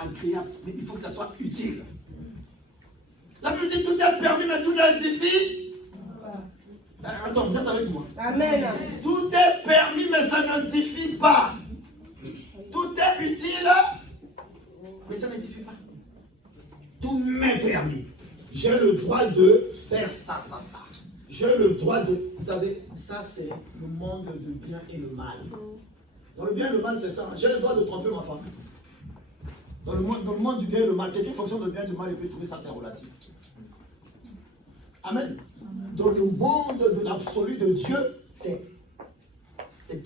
agréable, mais il faut que ça soit utile. La Bible dit tout est permis, mais tout n'édifie. Attends, vous êtes avec moi. Amen. Tout est permis, mais ça n'édifie pas. Tout est utile, mais ça n'édifie pas. Tout m'est permis. J'ai le droit de faire ça. J'ai le droit de... Vous savez, ça c'est le monde du bien et le mal. Dans le bien et le mal, c'est ça. J'ai le droit de tromper ma femme. Dans le monde du bien et le mal, quelqu'un fonctionne de bien et du mal et peut trouver ça, c'est relatif. Amen. Dans le monde de l'absolu de Dieu, c'est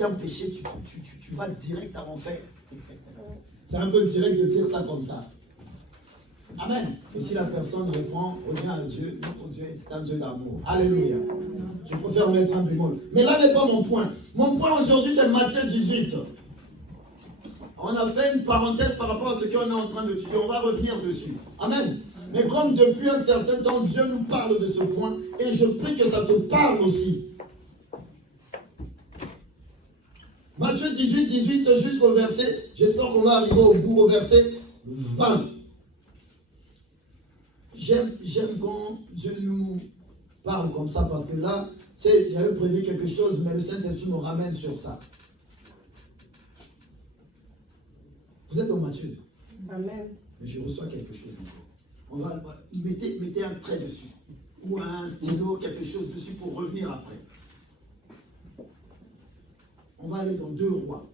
un péché, tu vas direct à l'enfer. C'est un peu direct de dire ça comme ça. Amen. Et si la personne répond, revient à Dieu, notre Dieu, c'est un Dieu d'amour. Alléluia. Je préfère mettre un bémol. Mais là n'est pas mon point. Mon point aujourd'hui, c'est Matthieu 18. On a fait une parenthèse par rapport à ce qu'on est en train d'étudier. On va revenir dessus. Amen. Mais comme depuis un certain temps, Dieu nous parle de ce point, et je prie que ça te parle aussi. Matthieu 18 jusqu'au verset, j'espère qu'on va arriver au bout, au verset 20. J'aime quand Dieu nous parle comme ça, parce que là, j'avais prévu quelque chose, mais le Saint-Esprit me ramène sur ça. Vous êtes dans Matthieu. Amen. Et je reçois quelque chose encore. Mettez un trait dessus, ou un stylo, quelque chose dessus pour revenir après. On va aller dans 2 Rois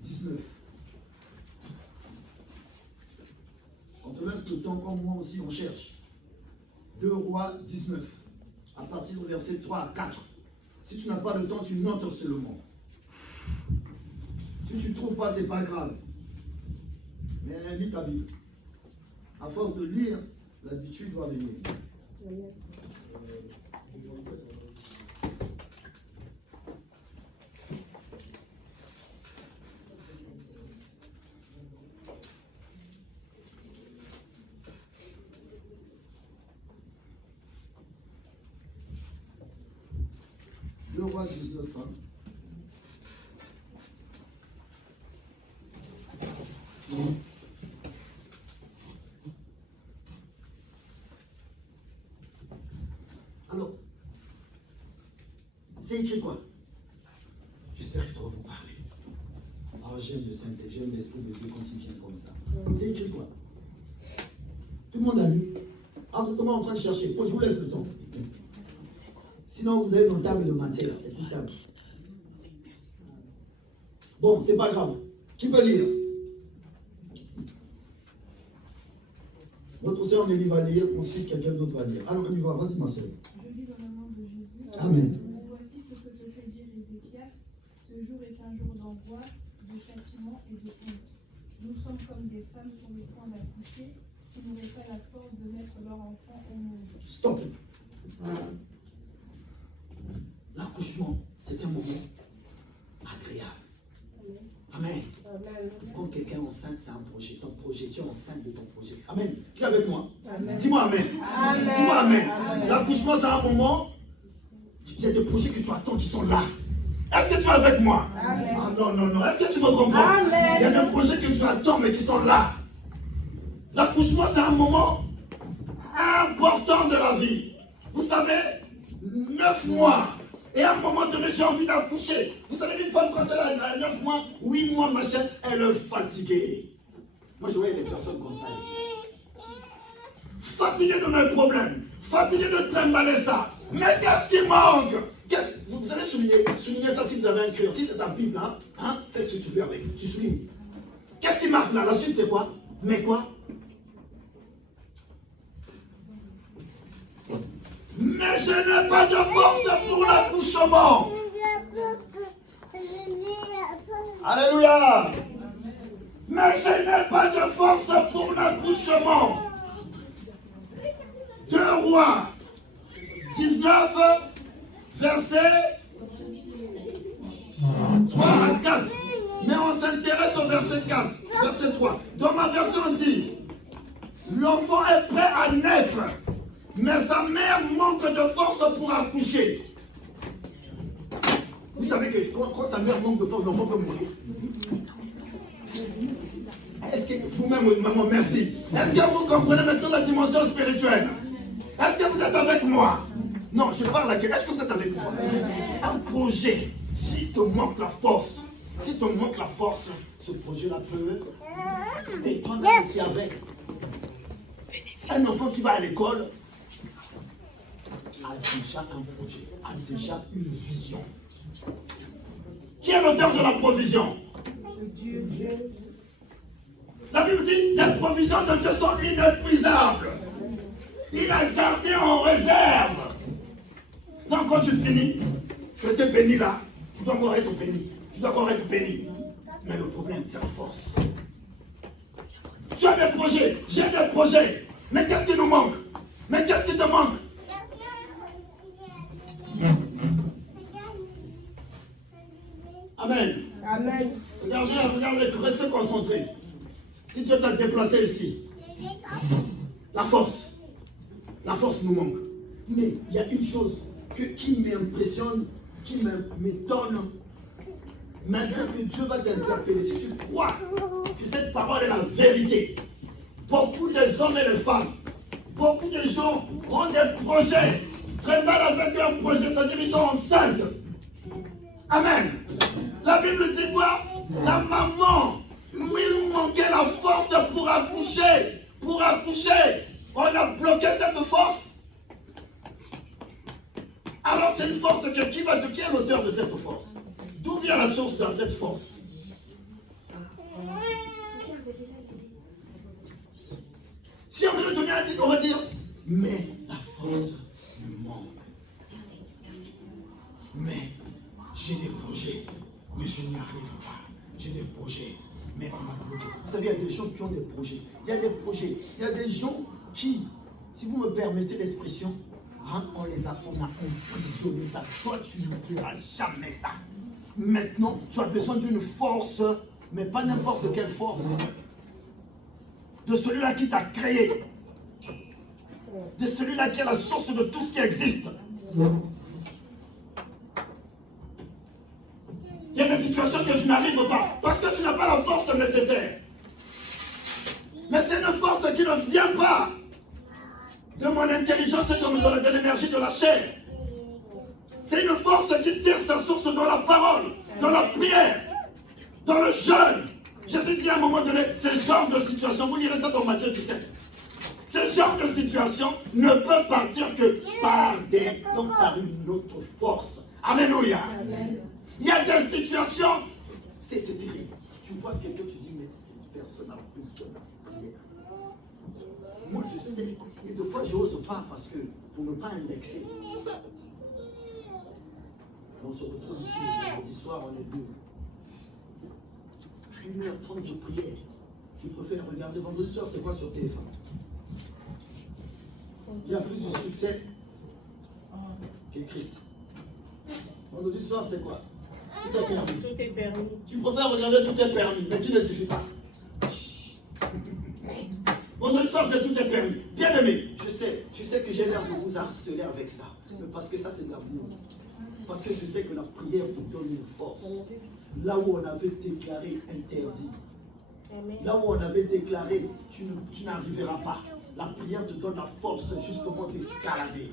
19. On te laisse le temps, comme moi aussi, on cherche. 2 Rois 19. À partir du verset 3 à 4. Si tu n'as pas le temps, tu notes seulement. Si tu ne trouves pas, ce n'est pas grave. Mais lis ta Bible. À force de lire, l'habitude va venir. Le roi 19 ans. Alors, c'est écrit quoi? J'espère que ça va vous parler. Ah, j'aime le Saint-Esprit, j'aime l'Esprit de Dieu quand il vient comme ça. C'est écrit quoi? Tout le monde a lu. Ah, vous êtes en train de chercher. Moi, je vous laisse le temps. Sinon, vous allez dans le table de matière. C'est plus simple. Bon, c'est pas grave. Qui peut lire? Notre soeur Nelly va lire, ensuite quelqu'un d'autre va lire. Alors, on y va. Vas-y, ma soeur. Je lis dans le nom de Jésus. Amen. Voici ce que te fait dire Ézéchias. Ce jour est un jour d'angoisse, de châtiment et de honte. Nous sommes comme des femmes sur le point d'accoucher qui n'auraient pas la force de mettre leur enfant au monde. Stop. L'accouchement, c'est un moment agréable. Amen. Quand quelqu'un est enceinte, c'est un projet. Ton projet, tu es enceinte de ton projet. Amen. Tu es avec moi? Dis-moi Amen. Dis-moi Amen. L'accouchement, c'est un moment. Il y a des projets que tu attends qui sont là. Est-ce que tu es avec moi? Amen. Ah, non. Est-ce que tu me comprends? Amen. Il y a des projets que tu attends, mais qui sont là. L'accouchement, c'est un moment important de la vie. Vous savez, 9 mois. Et à un moment donné, j'ai envie d'accoucher. Vous savez, une femme, quand elle a 9 mois, 8 mois, machin, elle est fatiguée. Moi, je voyais des personnes comme ça. Fatiguée de mes problèmes. Fatiguée de trimballer ça. Mais qu'est-ce qui manque? Vous avez souligné ça si vous avez un crayon. Si c'est ta Bible, hein, fais ce que tu veux avec. Tu soulignes. Qu'est-ce qui marque là? La suite, c'est quoi? Mais quoi? Mais je n'ai pas de force pour l'accouchement. Alléluia. Mais je n'ai pas de force pour l'accouchement. 2 Rois 19, verset 3 à 4. Mais on s'intéresse au verset 4, verset 3. Dans ma version, on dit, l'enfant est prêt à naître, mais sa mère manque de force pour accoucher. Vous savez que quand sa mère manque de force, l'enfant peut mourir. Est-ce que vous-même, maman, merci. Est-ce que vous comprenez maintenant la dimension spirituelle? Est-ce que vous êtes avec moi? Non, je parle à quelqu'un. Est-ce que vous êtes avec moi? Un projet, s'il te manque la force, si te manque la force, ce projet-là peut. Et toi, là aussi avec. Un enfant qui va à l'école a déjà un projet, a déjà une vision. Qui est l'auteur de la provision? Dieu. La Bible dit, les provisions de Dieu sont inépuisables. Il a gardé en réserve. Donc quand tu finis, tu étais béni là, tu dois encore être béni. Tu dois encore être béni. Mais le problème, c'est la force. Tu as des projets, j'ai des projets. Mais qu'est-ce qui nous manque? Mais qu'est-ce qui te manque? Amen. Amen. Regardez, restez concentrés. Si Dieu t'a déplacé ici, la force nous manque. Mais il y a une chose qui m'impressionne, qui m'étonne. Malgré que Dieu va t'interpeller, si tu crois que cette parole est la vérité, beaucoup des hommes et des femmes, beaucoup de gens ont des projets, très mal avec un projet, c'est-à-dire ils sont enceintes. Amen. La Bible dit quoi? La maman, il manquait la force pour accoucher. Pour accoucher, on a bloqué cette force. Alors c'est une force qui est l'auteur de cette force? D'où vient la source de cette force? Si on veut donner un titre, on va dire, mais la force me manque. Mais j'ai des projets, mais je n'y arrive pas. J'ai des projets, mais on m'a bloqué. Vous savez, il y a des gens qui ont des projets. Il y a des projets. Il y a des gens qui, si vous me permettez l'expression, hein, on a emprisonné ça. Toi, tu ne feras jamais ça. Maintenant, tu as besoin d'une force, mais pas n'importe quelle force. De celui-là qui t'a créé. De celui-là qui est la source de tout ce qui existe. Il y a des situations que tu n'arrives pas parce que tu n'as pas la force nécessaire. Mais c'est une force qui ne vient pas de mon intelligence et de l'énergie de la chair. C'est une force qui tire sa source dans la parole, dans la prière, dans le jeûne. Jésus dit à un moment donné, ce genre de situation, vous lirez ça dans Matthieu 17. Ce genre de situation ne peut partir que par une autre force. Alléluia. Amen. Il y a des situations, c'est terrible. Tu vois quelqu'un, tu dis, mais cette personne a besoin de prière. Moi, je sais. Et des fois, je n'ose pas parce que, pour ne pas indexer. On se retrouve ici le vendredi soir, on est deux. 1h30 de prière. Je préfère regarder vendredi soir, c'est quoi sur TF1? Il y a plus de succès que Christ. Vendredi soir, c'est quoi? Tout est permis. Tout est permis. Tu préfères regarder tout est permis, mais qui ne t'y pas. Vendredi soir, c'est tout est permis. Bien aimé, je sais que j'ai l'air de vous harceler avec ça. Mais parce que ça, c'est de l'amour. Parce que je sais que la prière te donne une force. Là où on avait déclaré interdit. Là où on avait déclaré tu n'arriveras pas. La prière te donne la force justement d'escalader.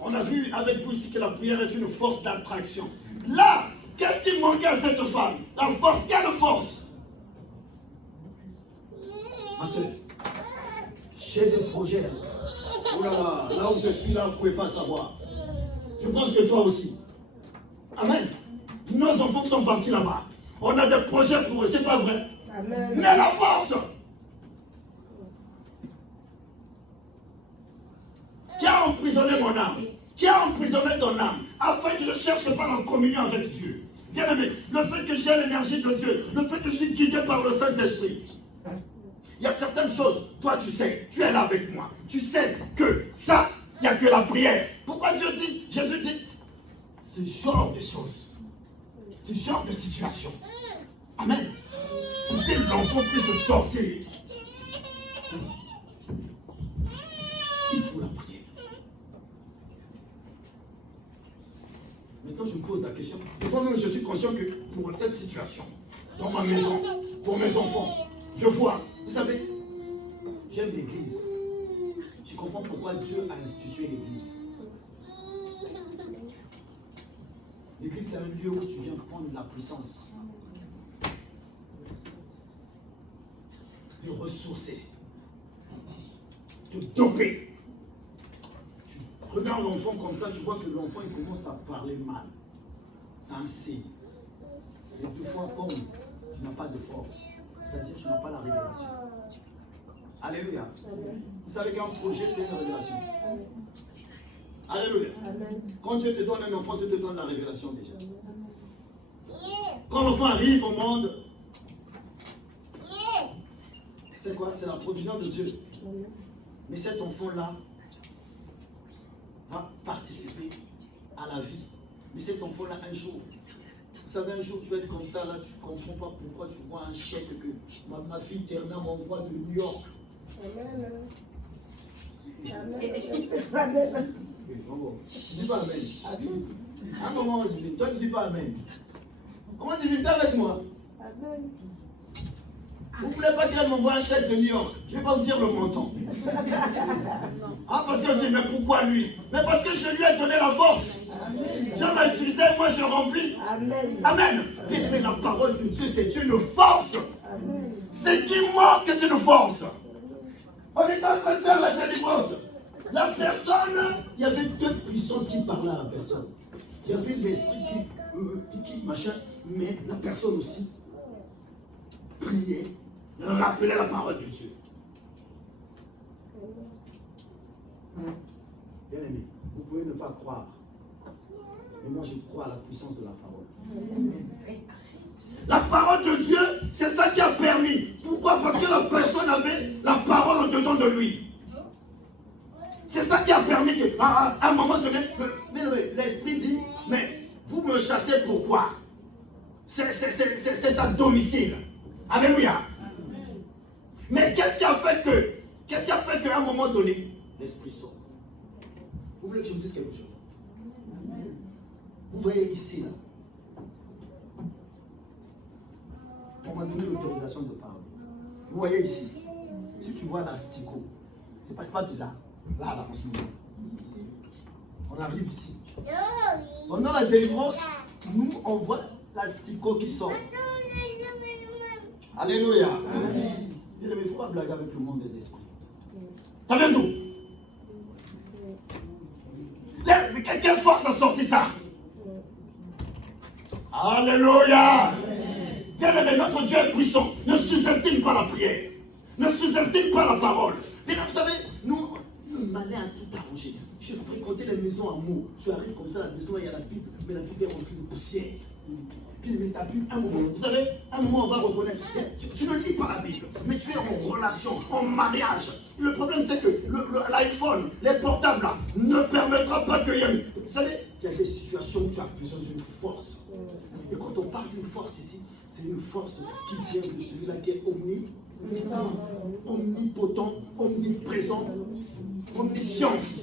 On a vu avec vous ici que la prière est une force d'attraction. Là, qu'est-ce qui manquait à cette femme? La force. Quelle force? Ma soeur, j'ai des projets. Oh là là, là où je suis là, vous ne pouvez pas savoir. Je pense que toi aussi. Amen. Nos enfants sont partis là-bas. On a des projets pour eux, c'est pas vrai? Amen. Mais la force! Qui a emprisonné mon âme? Qui a emprisonné ton âme? Afin que je ne cherche pas la communion avec Dieu. Bien aimé, le fait que j'ai l'énergie de Dieu, le fait que je suis guidé par le Saint-Esprit. Il y a certaines choses, toi tu sais, tu es là avec moi. Tu sais que ça, il n'y a que la prière. Pourquoi Jésus dit, ce genre de choses, ce genre de situation. Amen. Pour que l'enfant puisse sortir, il faut la prière. Maintenant, je me pose la question. Devant nous, je suis conscient que pour cette situation, dans ma maison, pour mes enfants. Je vois. Vous savez, j'aime l'église. Je comprends pourquoi Dieu a institué l'église. L'église, c'est un lieu où tu viens prendre la puissance. De ressourcer. De doper. Tu regardes l'enfant comme ça, tu vois que l'enfant il commence à parler mal. C'est un signe. Et deux fois comme tu n'as pas de force, c'est-à-dire que tu n'as pas la révélation. Alléluia. Vous savez qu'un projet, c'est une révélation. Alléluia. Quand Dieu te donne un enfant, Dieu te donne la révélation déjà. Quand l'enfant arrive au monde, c'est quoi? C'est la provision de Dieu. Mais cet enfant-là va participer à la vie. Mais cet enfant-là, un jour, vous savez, un jour, tu vas être comme ça, là, tu ne comprends pas pourquoi tu vois un chèque que ma fille Terna m'envoie de New York. Amen. Amen. Tu dis pas Amen. À un moment, divine, toi, tu ne dis pas Amen. Comment divine, tu es avec moi? Amen. Vous ne voulez pas qu'elle m'envoie un chèque de New York? Je ne vais pas vous dire le montant. Ah, parce qu'elle dit, mais pourquoi lui? Mais parce que je lui ai donné la force. Amen. Dieu m'a utilisé, moi je remplis. Amen. Amen. Bien aimé, la parole de Dieu, c'est une force. Amen. Ce qui manque est une force. On est en train de faire la délivrance. La personne, il y avait deux puissances qui parlaient à la personne. Il y avait l'esprit qui machin, mais la personne aussi priait, rappelait la parole de Dieu. Bien aimé, vous pouvez ne pas croire. Mais moi, je crois à la puissance de la parole. La parole de Dieu, c'est ça qui a permis. Pourquoi? Parce que la personne avait la parole en dedans de lui. C'est ça qui a permis qu'à un moment donné, l'esprit dit, mais vous me chassez pourquoi? C'est sa domicile. Alléluia. Mais qu'est-ce qui a fait qu'à un moment donné, l'esprit sort? Vous voulez que je vous dise quelque chose? Vous voyez ici, là, on m'a donné l'autorisation de parler. Vous voyez ici, si tu vois l'asticot, c'est pas bizarre. Là, en ce moment. On arrive ici. Pendant la délivrance, nous, on voit l'asticot qui sort. Alléluia. Amen. Il ne faut pas blaguer avec le monde des esprits. Ça vient d'où? Mais quelle force a sorti ça? Alléluia. Bien aimé, notre Dieu est puissant. Ne sous-estime pas la prière. Ne sous-estime pas la parole. Mais vous savez, nous malais à tout arranger. Je fréquentais les maisons à mots. Tu arrives comme ça, la maison, il y a la Bible, mais la Bible est remplie de poussière. Puis il met ta Bible, un moment. Vous savez, un moment, on va reconnaître. Tu ne lis pas la Bible, mais tu es en relation, en mariage. Le problème, c'est que l'iPhone, les portables, là, ne permettra pas qu'il y ait... Vous savez, il y a des situations où tu as besoin d'une force. Et quand on parle d'une force ici, c'est une force qui vient de celui-là qui est omnipotent, omniprésent, omniscience.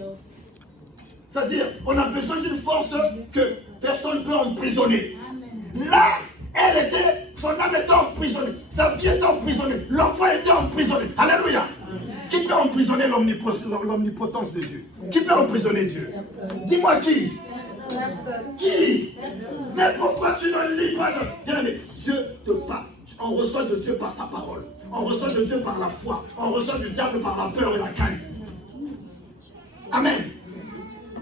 C'est-à-dire, on a besoin d'une force que personne ne peut emprisonner. Là, elle était, son âme était emprisonnée, sa vie était emprisonnée, l'enfant était emprisonné. Alléluia. Qui peut emprisonner l'omnipotence de Dieu? Qui peut emprisonner Dieu? Dis-moi qui? Qui? Mais pourquoi tu ne lis pas ça? Bien aimé, Dieu te parle. On reçoit de Dieu par sa parole. On reçoit de Dieu par la foi. On reçoit du diable par la peur et la crainte. Amen.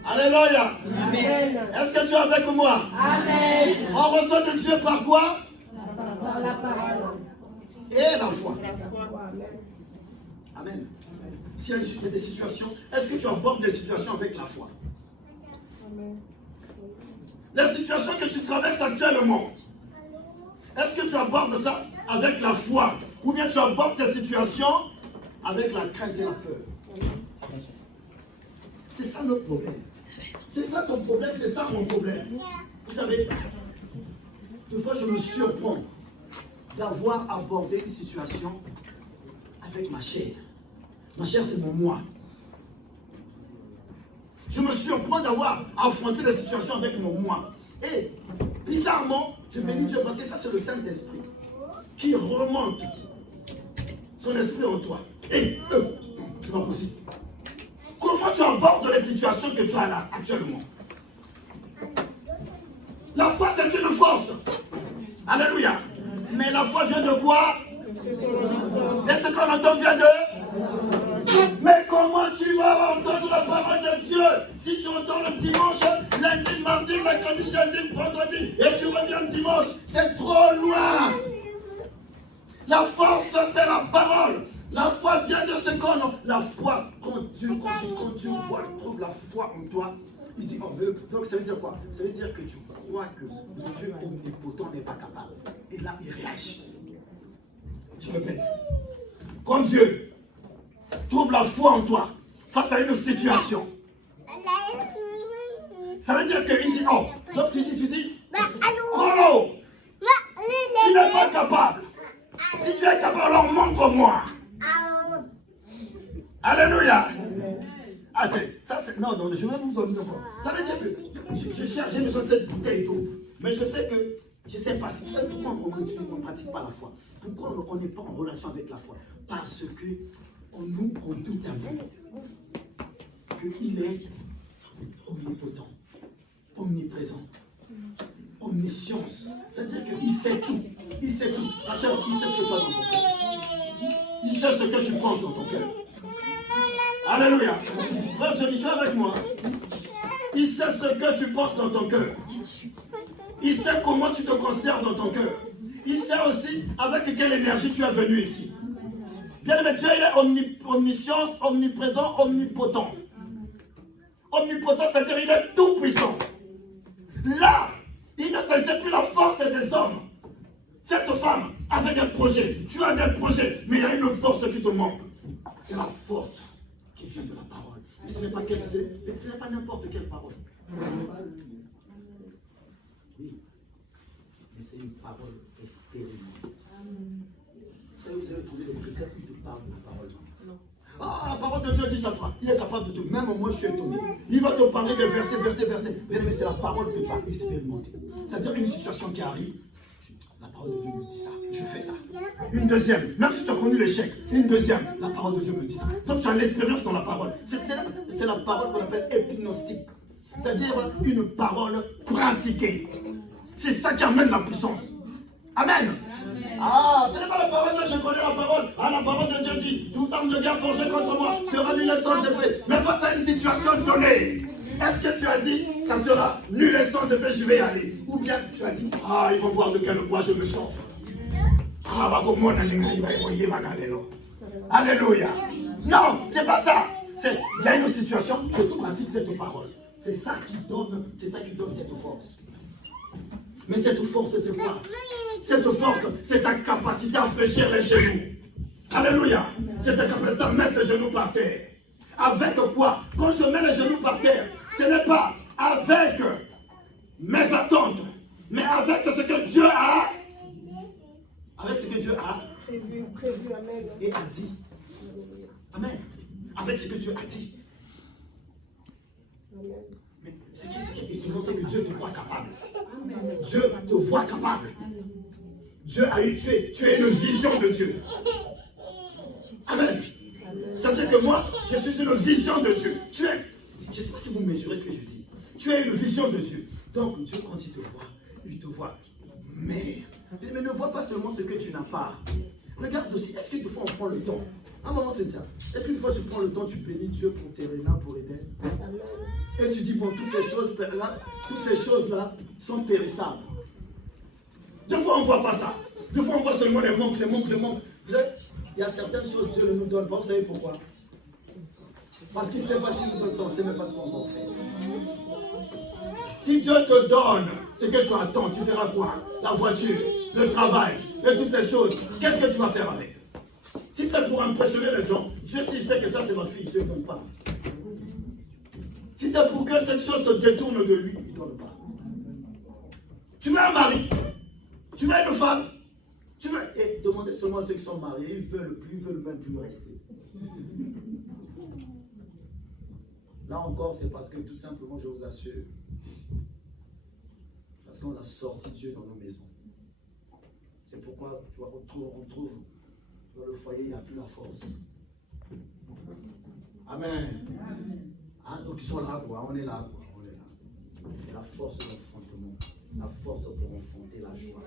Alléluia. Amen. Est-ce que tu es avec moi? Amen. On reçoit de Dieu par quoi? Par la parole. Et la foi. Amen. S'il y a des situations, est-ce que tu abordes des situations avec la foi? Amen. Les situations que tu traverses actuellement, est-ce que tu abordes ça avec la foi? Ou bien tu abordes ces situations avec la crainte et la peur? C'est ça notre problème. C'est ça ton problème, c'est ça mon problème. Vous savez, des fois je me surprends d'avoir abordé une situation avec ma chair. Ma chair, c'est mon moi. Je me surprends d'avoir affronté la situation avec mon moi. Et bizarrement, je bénis Dieu parce que ça, c'est le Saint-Esprit. qui remonte son esprit en toi. Et c'est pas possible. Comment tu abordes les situations que tu as là actuellement? La foi, c'est une force. Alléluia. Mais la foi vient de quoi? Et ce qu'on entend vient de... Mais comment tu vas entendre la parole de Dieu si tu entends le dimanche, lundi, mardi, mercredi, jeudi, vendredi et tu reviens dimanche? C'est trop loin. La force, c'est la parole. La foi vient de ce qu'on a. La foi, quand tu trouves la foi en toi, il dit, oh, donc ça veut dire quoi? Ça veut dire que tu crois que Dieu omnipotent n'est pas capable. Et là, il réagit. Je répète. Quand Dieu trouve la foi en toi face à une situation, ça veut dire qu'il dit, oh, donc tu dis, Chrono, tu n'es pas capable. Si tu es capable, alors montre-moi. Alléluia. Ah, non, je vais vous donner encore. Ça veut dire que je cherche, j'ai besoin de cette bouteille d'eau. Mais je sais pas. Pourquoi on ne pratique pas la foi? Pourquoi on n'est pas en relation avec la foi? Parce que on doute un peu qu'il est omnipotent, omniprésent, omniscience. C'est-à-dire qu'il sait tout. Il sait tout. Ma soeur, il sait ce que tu as dans ton cœur. Il sait ce que tu penses dans ton cœur. Alléluia. Frère Johnny, tu es avec moi? Il sait ce que tu penses dans ton cœur. Il sait comment tu te considères dans ton cœur. Il sait aussi avec quelle énergie tu es venu ici. Bien aimé, Dieu, il est omniscience, omniprésent, omnipotent. Omnipotent, c'est-à-dire il est tout puissant. Là, il ne s'agit plus de la force des hommes. Cette femme avait des projets. Tu as des projets, mais il y a une force qui te manque. C'est la force qui vient de la parole. Mais ce n'est pas n'importe quelle parole. Oui, mais c'est une parole expérimentée. Vous savez, vous allez trouver des chrétiens qui te parlent de la parole. Ah, la parole de Dieu dit ça. Il est capable de tout. Même moi, je suis étonné. Il va te parler de versets. Mais c'est la parole que tu as expérimentée. C'est-à-dire une situation qui arrive. La parole de Dieu me dit ça. Je fais ça. Une deuxième. Même si tu as connu l'échec. Une deuxième. La parole de Dieu me dit ça. Donc tu as l'expérience dans la parole. C'est la parole qu'on appelle épignostique. C'est-à-dire une parole pratiquée. C'est ça qui amène la puissance. Amen. Ah, ce n'est pas la parole de je connais la parole. Ah, la parole de Dieu dit, tout homme de guerre forgé contre moi sera nul et sans effet. Mais face à une situation donnée, est-ce que tu as dit, ça sera nul et sans effet, je vais y aller? Ou bien tu as dit, ah, ils vont voir de quel bois je me chauffe. Ah, bah, comment on a Alléluia. Non, c'est pas ça. Il y a une situation, je te pratique cette parole. C'est ça qui donne cette force. Mais cette force, c'est quoi? Cette force, c'est ta capacité à fléchir les genoux. Alléluia. C'est ta capacité à mettre les genoux par terre. Avec quoi? Quand je mets les genoux par terre, ce n'est pas avec mes attentes, mais avec ce que Dieu a. Avec ce que Dieu a et a dit. Amen. Avec ce que Dieu a dit. Mais ce qui est étonnant, c'est que Dieu te voit capable. Dieu te voit capable. Tu as une vision de Dieu. Amen. Ça veut dire que moi, je suis une vision de Dieu. Je ne sais pas si vous mesurez ce que je dis. Tu as une vision de Dieu. Donc Dieu, quand il te voit. Mais ne vois pas seulement ce que tu n'as pas. Regarde aussi, est-ce que des fois on prend le temps? Un moment c'est ça. Est-ce que des fois tu prends le temps, tu bénis Dieu pour tes reins, pour Éden? Et tu dis, bon, toutes ces choses-là sont périssables. Des fois on ne voit pas ça. Des fois on voit seulement les manques. Vous savez, il y a certaines choses que Dieu ne nous donne pas. Vous savez pourquoi? Parce qu'il ne sait pas s'il nous donne ça, on ne sait même pas ce qu'on va faire. Si Dieu te donne ce que tu attends, tu feras quoi? La voiture, le travail, et toutes ces choses. Qu'est-ce que tu vas faire avec? Si c'est pour impressionner les gens, Dieu s'il sait que ça c'est ma fille, Dieu ne donne pas. Si c'est pour que cette chose te détourne de lui, il ne donne pas. Tu veux un mari? Tu veux une femme? Et demandez seulement à ceux qui sont mariés, ils veulent même plus rester. Là encore, c'est parce que tout simplement, je vous assure, parce qu'on a sorti Dieu dans nos maisons. C'est pourquoi, tu vois, on trouve dans le foyer, il n'y a plus la force. Amen. Hein, donc ils sont là, quoi. On est là, quoi. On est là. Et la force de l'enfantement, la force pour enfanter la joie,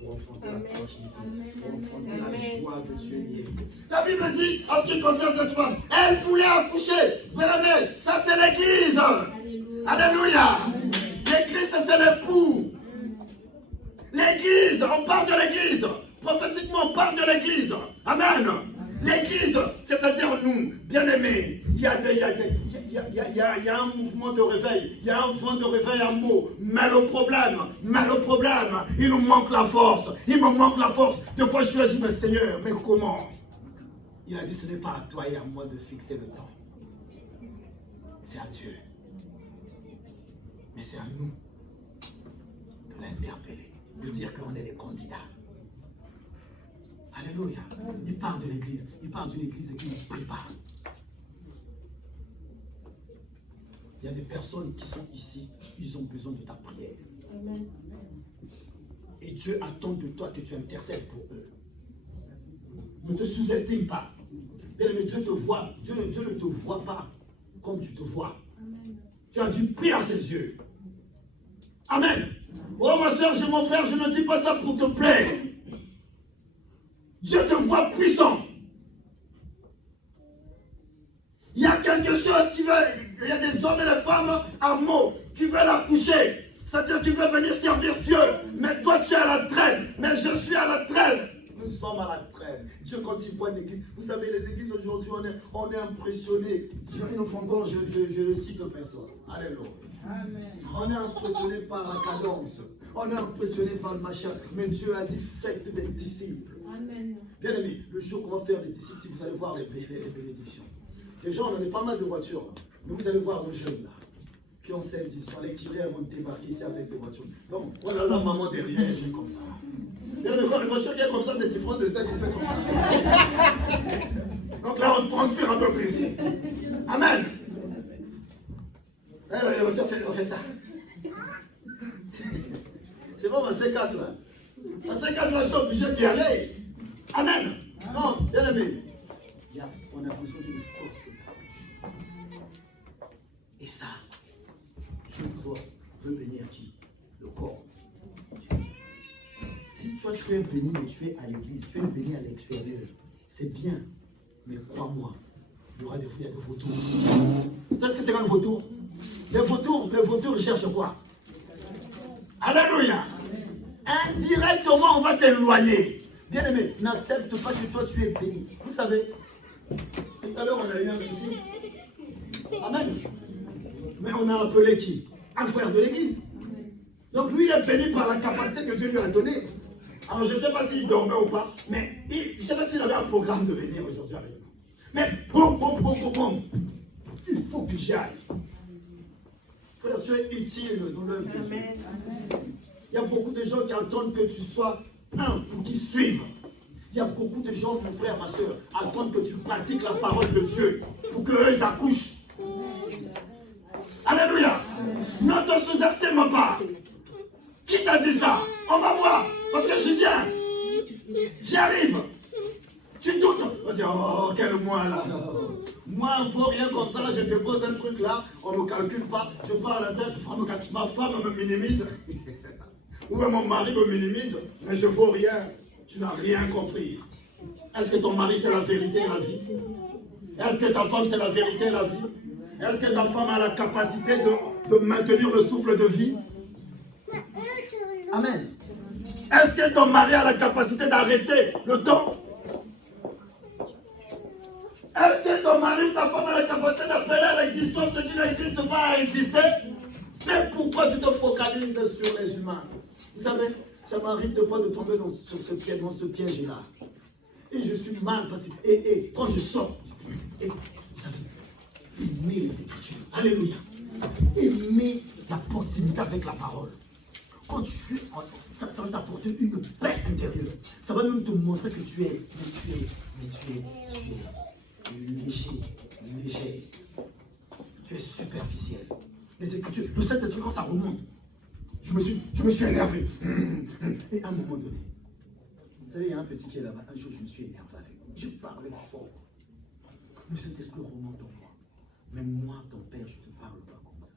pour enfanter la tranquillité, pour enfanter la joie de Dieu lié. La Bible dit, en ce qui concerne cette femme, elle voulait accoucher. Bien-aimé, ça c'est l'église. Alléluia. L'église, c'est l'époux. L'église, on parle de l'église. Prophétiquement, on parle de l'église. Amen. L'église, c'est-à-dire nous, bien-aimés, il y a un mouvement de réveil, il y a un vent de réveil en mots. Mais le problème, il nous manque la force. Il me manque la force. Des fois, je lui ai dit, mais Seigneur, mais comment? Il a dit, ce n'est pas à toi et à moi de fixer le temps. C'est à Dieu. Mais c'est à nous de l'interpeller, de dire qu'on est les candidats. Alléluia. Il parle de l'église. Il parle d'une église qui nous prépare. Il y a des personnes qui sont ici, ils ont besoin de ta prière. Amen. Et Dieu attend de toi que tu intercèdes pour eux. Ne te sous-estime pas. Bien aimé, Dieu te voit. Dieu ne te voit pas comme tu te vois. Amen. Tu as du prix à ses yeux. Amen. Oh ma soeur, mon frère, je ne dis pas ça pour te plaire. Dieu te voit puissant. Il y a quelque chose qui veut, il y a des hommes et des femmes à mots qui veulent accoucher. C'est-à-dire qu'ils veulent venir servir Dieu. Mais toi, tu es à la traîne. Mais je suis à la traîne. Nous sommes à la traîne. Dieu, quand il voit une église, vous savez, les églises aujourd'hui, on est impressionnés. Je ne cite personne. Alléluia. Amen. On est impressionné par la cadence. On est impressionné par le machin. Mais Dieu a dit, faites des disciples. Amen. Bien aimé, le jour qu'on va faire des disciples, si vous allez voir les bénédictions. Déjà, on en a pas mal de voitures. Mais vous allez voir nos jeunes là, qui ont 16 ans, les Kyriens vont débarquer ici avec des voitures. Donc, voilà la maman derrière, elle vient comme ça. Bien aimé, quand les voitures viennent comme ça, c'est différent de celles qu'on fait comme ça. Donc là, on transpire un peu plus. Amen. On fait ça. C'est bon, ma C4 là. Ma C4 là, je suis obligé d'y aller. Amen. Non, bien aimé. On a besoin d'une force de ta bouche. Et ça, Dieu veut bénir qui? Le corps. Si toi tu es béni, mais tu es à l'église, tu es béni à l'extérieur, c'est bien. Mais crois-moi, il y aura des vautours. Vous savez ce que c'est qu'un vautour? Les vautours, ils cherchent quoi? Alléluia. Indirectement, on va t'éloigner. Bien aimé, n'accepte pas que toi tu es béni. Vous savez, tout à l'heure on a eu un souci. Amen. Mais on a appelé qui? Un frère de l'église. Donc lui il est béni par la capacité que Dieu lui a donnée. Alors je ne sais pas s'il dormait ou pas, mais je ne sais pas s'il avait un programme de venir aujourd'hui avec nous. Mais bon, il faut que j'y aille. Frère, tu es utile dans l'œuvre de Dieu. Il y a beaucoup de gens qui attendent que tu sois un pour qu'ils suivent. Il y a beaucoup de gens, mon frère, ma soeur, attendent que tu pratiques la parole de Dieu pour qu'eux, ils accouchent. Alléluia. Ne te sous-estime pas. Qui t'a dit ça? On va voir. Parce que j'y viens. J'y arrive. Tu doutes. On dit, oh, quel moi là. Moi, il ne faut rien comme ça. Là, je dépose un truc là. On ne me calcule pas. Je parle à la tête. Ma femme me minimise. Ou même mon mari me minimise. Mais je ne vaux rien. Tu n'as rien compris. Est-ce que ton mari c'est la vérité et la vie? Est-ce que ta femme c'est la vérité et la vie? Est-ce que ta femme a la capacité de maintenir le souffle de vie? Amen. Est-ce que ton mari a la capacité d'arrêter le temps? Est-ce que ton mari ou ta femme a la capacité d'appeler à l'existence ce qui n'existe pas à exister? Mais pourquoi tu te focalises sur les humains? Vous savez, ça m'arrive de pas de tomber dans ce piège-là. Et je suis mal parce que, et quand je sors, et vous savez, aimer les Écritures. Alléluia. Aimer la proximité avec la parole. Quand tu es, ça va t'apporter une paix intérieure. Ça va même te montrer que tu es léger. Tu es superficiel. Les Écritures, le Saint-Esprit, quand ça remonte, je me suis énervé. Et à un moment donné, Vous savez, il y a un petit qui est là-bas. Un jour, je me suis énervé avec lui. Je parlais fort. Le Saint-Esprit remonte en moi. Mais moi, ton père, je ne te parle pas comme ça.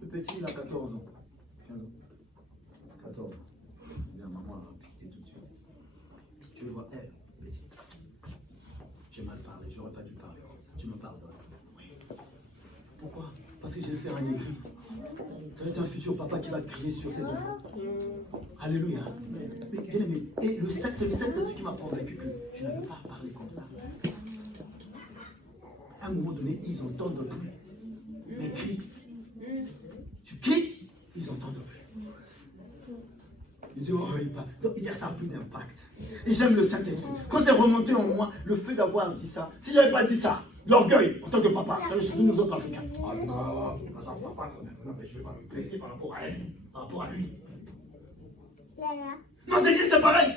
Le petit, il a 14 ans. 15 ans. 14 ans. C'est-à-dire, maman a pitié tout de suite. Je le vois, elle, petit. J'ai mal parlé, j'aurais pas dû parler comme ça. Tu me pardonnes. Oui. Pourquoi? Parce que je vais faire un aigri. Ça va être un futur papa qui va crier sur ses enfants. Alléluia. Mais bien aimé, et c'est le Saint-Esprit qui m'a convaincu que tu n'avais pas à parler comme ça. À un moment donné, ils n'entendent plus. Mais crie. Tu cries, ils n'entendent plus. Ils disent, oh, il parle. Donc, ça n'a plus d'impact. Et j'aime le Saint-Esprit. Quand c'est remonté en moi, le fait d'avoir dit ça, si je n'avais pas dit ça, l'orgueil, en tant que papa, ça veut surtout nous autres Africains. Ah non, papa, non, mais je ne vais pas me blesser par rapport à elle, par rapport à lui. Dans l'église, c'est pareil.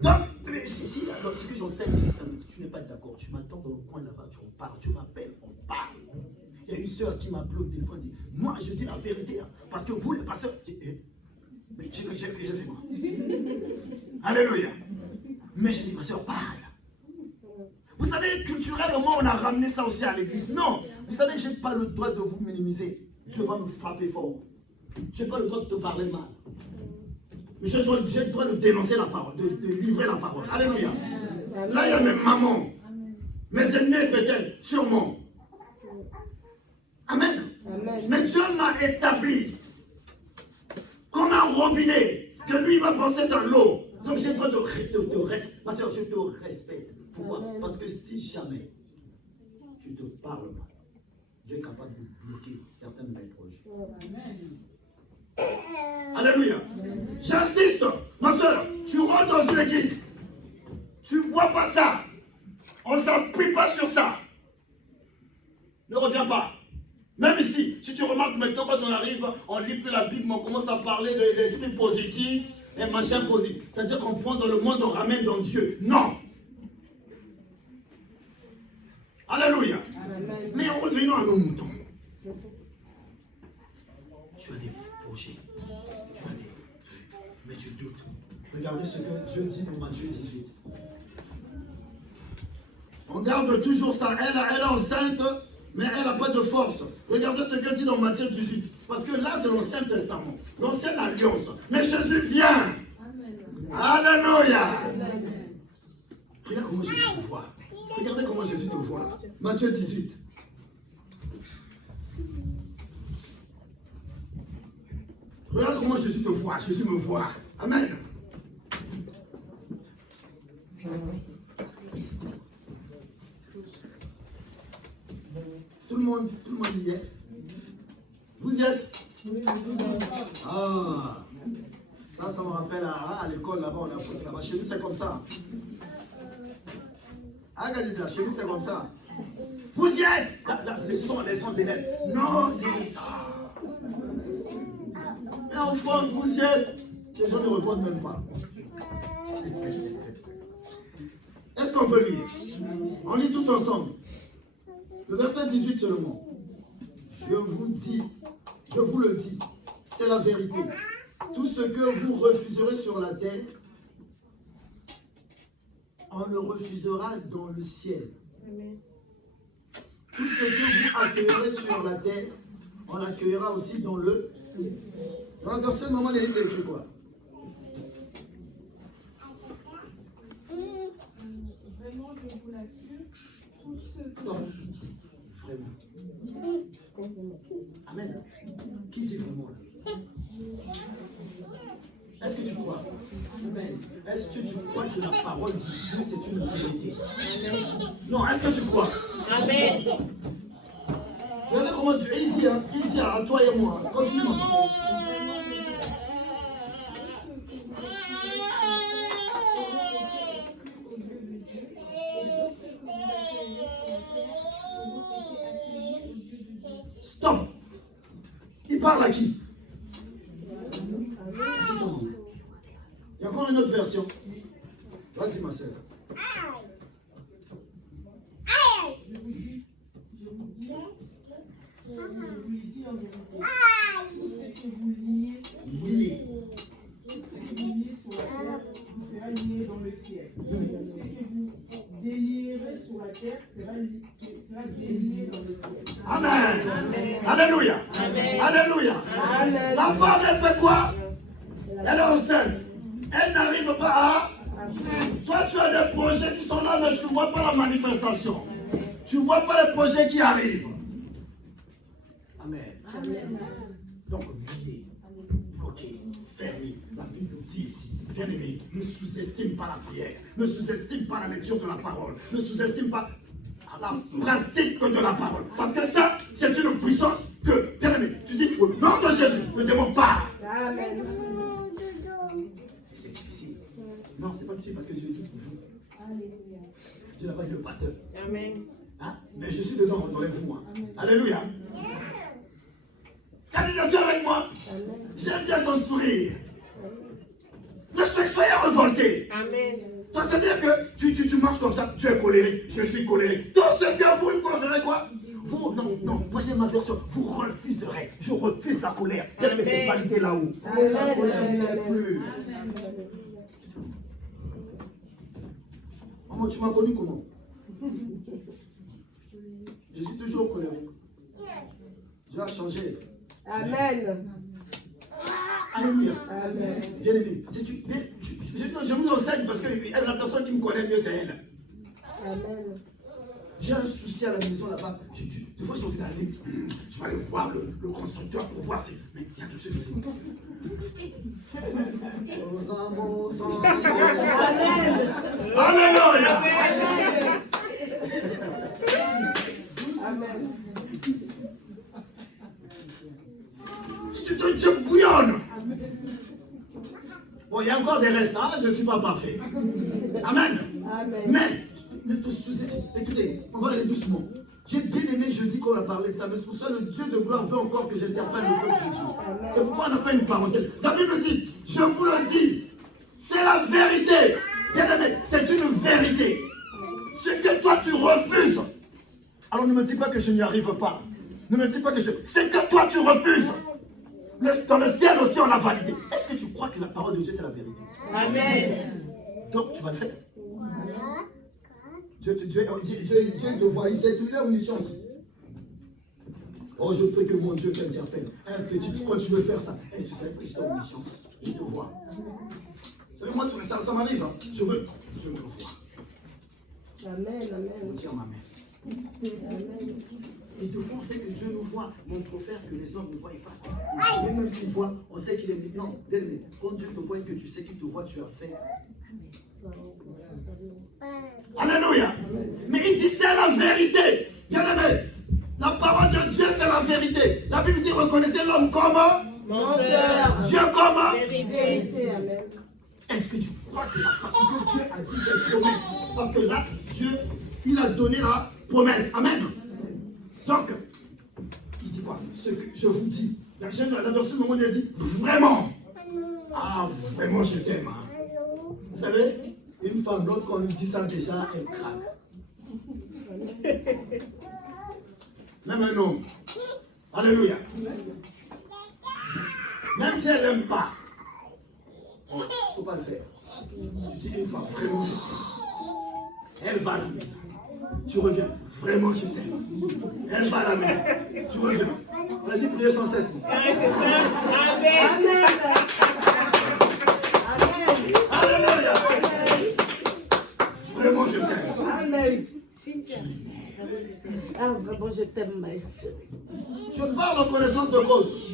Donc, mais si, alors, ce que j'enseigne ici, tu n'es pas d'accord. Tu m'attends dans le coin là-bas, tu en parles, tu m'appelles, on parle. Il y a une soeur qui m'a appelé au téléphone et dit, moi, je dis la vérité, hein, parce que vous, les pasteurs, mais j'ai fait quoi? Alléluia. Mais je dis, ma soeur, parle. Vous savez, culturellement, on a ramené ça aussi à l'église. Non, vous savez, je n'ai pas le droit de vous minimiser. Dieu va me frapper fort. Je n'ai pas le droit de te parler mal. Mais j'ai le droit de dénoncer la parole, de livrer la parole. Alléluia. Là, il y a mes mamans, mes aînés peut-être, sûrement. Amen. Mais Dieu m'a établi comme un robinet, que lui va penser sur l'eau. Donc j'ai le droit de respecter. Ma soeur, je te respecte. Pourquoi? Parce que si jamais tu te parles mal, Dieu est capable de bloquer certains de mes projets. Alléluia. J'insiste, ma soeur, tu rentres dans une église, tu ne vois pas ça, on ne s'appuie pas sur ça. Ne reviens pas. Même ici, si tu remarques maintenant quand on arrive, on lit plus la Bible, mais on commence à parler de l'esprit positif et machin positif. C'est-à-dire qu'on prend dans le monde, on ramène dans Dieu. Non. Alléluia. Mais revenons à nos moutons. Tu as des projets. Tu as des... Mais tu doutes. Regardez ce que Dieu dit dans Matthieu 18. On garde toujours ça. Elle est enceinte, mais elle n'a pas de force. Regardez ce que dit dans Matthieu 18. Parce que là, c'est l'Ancien Testament, l'Ancienne Alliance. Mais Jésus vient. Alléluia. Regarde comment Jésus te voit. Regardez comment Jésus te voit. Matthieu 18. Regarde comment Jésus te voit. Jésus me voit. Amen. Tout le monde y est. Vous y êtes? Ah, ça me rappelle à l'école là-bas, on a appris là-bas. Chez nous, c'est comme ça. Ah, Gadidja, chez nous, c'est comme ça. Vous y êtes? Là, les sons élèves. Non, c'est ça. Mais en France, vous y êtes? Les gens ne répondent même pas. Est-ce qu'on peut lire? On lit tous ensemble. Le verset 18 seulement. Je vous le dis, c'est la vérité. Tout ce que vous refuserez sur la terre, on le refusera dans le ciel. Tout ce que vous accueillerez sur la terre, on l'accueillera aussi dans le... Dans la version de Maman Nelly, c'est écrit quoi? Vraiment, je vous l'assure, tous ceux que... Stop. Vraiment. Amen. Qui dit vraiment là? Est-ce que tu crois ça? Est-ce que tu crois que la parole de Dieu c'est une vérité? Non, est-ce que tu crois? Amen. Regardez comment Dieu il dit à toi et moi. Continue. Stop. Il parle à qui? C'est ton nom. Il y a encore une autre version. Vas-y ma soeur. Amen. Alléluia. Alléluia. La femme, elle fait quoi? Elle est enceinte. Elle n'arrive pas à... Toi, tu as des projets qui sont là, mais tu ne vois pas la manifestation. Tu ne vois pas les projets qui arrivent. Amen. Donc, lié, bloqué, fermé. La Bible nous dit ici, bien aimé, ne sous-estime pas la prière, ne sous-estime pas la lecture de la parole, ne sous-estime pas la pratique de la parole. Parce que ça, c'est une puissance que, bien aimé, tu dis au nom de Jésus, le démon part. Amen. Et c'est difficile. Non, c'est pas difficile parce que Dieu dit pour vous. Dieu n'a pas dit le pasteur. Amen. Hein? Mais je suis dedans, dans les vous. Hein. Alléluia. Quand tu es avec moi, j'aime bien ton sourire. Ne soyez révolté. Amen. Donc, c'est-à-dire que tu marches comme ça, tu es colérique, je suis colérique. Tout ce que vous ferez quoi? Vous, non, moi j'ai ma version, vous refuserez. Je refuse la colère. Mais c'est validé là-haut. La colère n'est plus. Maman, tu m'as connu comment? Je suis toujours colérique. Dieu a changé. Amen. Alléluia. Amen. Bien aimé, je vous enseigne parce que la personne qui me connaît mieux, c'est elle. Amen. J'ai un souci à la maison là-bas. Des fois, j'ai envie d'aller. Je vais aller voir le constructeur pour voir si. Mais il y a quelque chose aussi. Amen. Alléluia. Amen. Tu bouillonnes. Bon, il y a encore des restes, hein? Je ne suis pas parfait. Amen. Amen. Mais, ne te sous-estime. Écoutez, on va aller doucement. J'ai bien aimé jeudi quand on a parlé de ça, mais c'est pour ça que le Dieu de gloire veut encore que j'interpelle le peuple de Dieu. C'est pourquoi on a fait une parenthèse. La Bible dit, je vous le dis, c'est la vérité. Bien aimé, c'est une vérité. Ce que toi tu refuses. Alors ne me dis pas que je n'y arrive pas. Ne me dis pas que je... C'est que toi tu refuses. Dans le ciel aussi on l'a validé. Est-ce que tu crois que la parole de Dieu c'est la vérité? Amen. Donc tu vas le faire. Dieu te voit, il sait qu'il est omniscience. Oh, je prie que mon Dieu t'interpelle. Un petit, quand tu veux faire ça, tu sais que j'ai omniscience. Je te vois. Vous savez, moi, ça m'arrive. Hein. Je me vois. Amen. Amen. On tient ma main. Amen. Et de fois, on sait que Dieu nous voit, mais on préfère que les hommes ne voient pas. Et même s'il voit, on sait qu'il est... Non, bien aimé, quand Dieu te voit et que tu sais qu'il te voit, tu as fait. Alléluia. Mais il dit c'est la vérité. Bien aimé, la parole de Dieu c'est la vérité. La Bible dit reconnaissez l'homme comme Menteur. Dieu comme Vérité. Amen. Est-ce que tu crois que parce que Dieu a dit cette promesse? Parce que là, Dieu, il a donné la promesse. Amen. Donc, il dit quoi? Ce que je vous dis. La version de mon il dit vraiment. Ah, vraiment, je t'aime. Hein. Vous savez, une femme, lorsqu'on lui dit ça déjà, elle craque. Même un homme. Alléluia. Même si elle n'aime pas, il ne faut pas le faire. Tu dis une fois, vraiment, je t'aime. Elle va à la maison. Tu reviens, vraiment, je t'aime. Elle va à la maison. Tu reviens. On a dit prier sans cesse. Amen. Alléluia. Vraiment, je t'aime. Amen. Ah, vraiment, je t'aime, ma chérie. Je parle en connaissance de cause.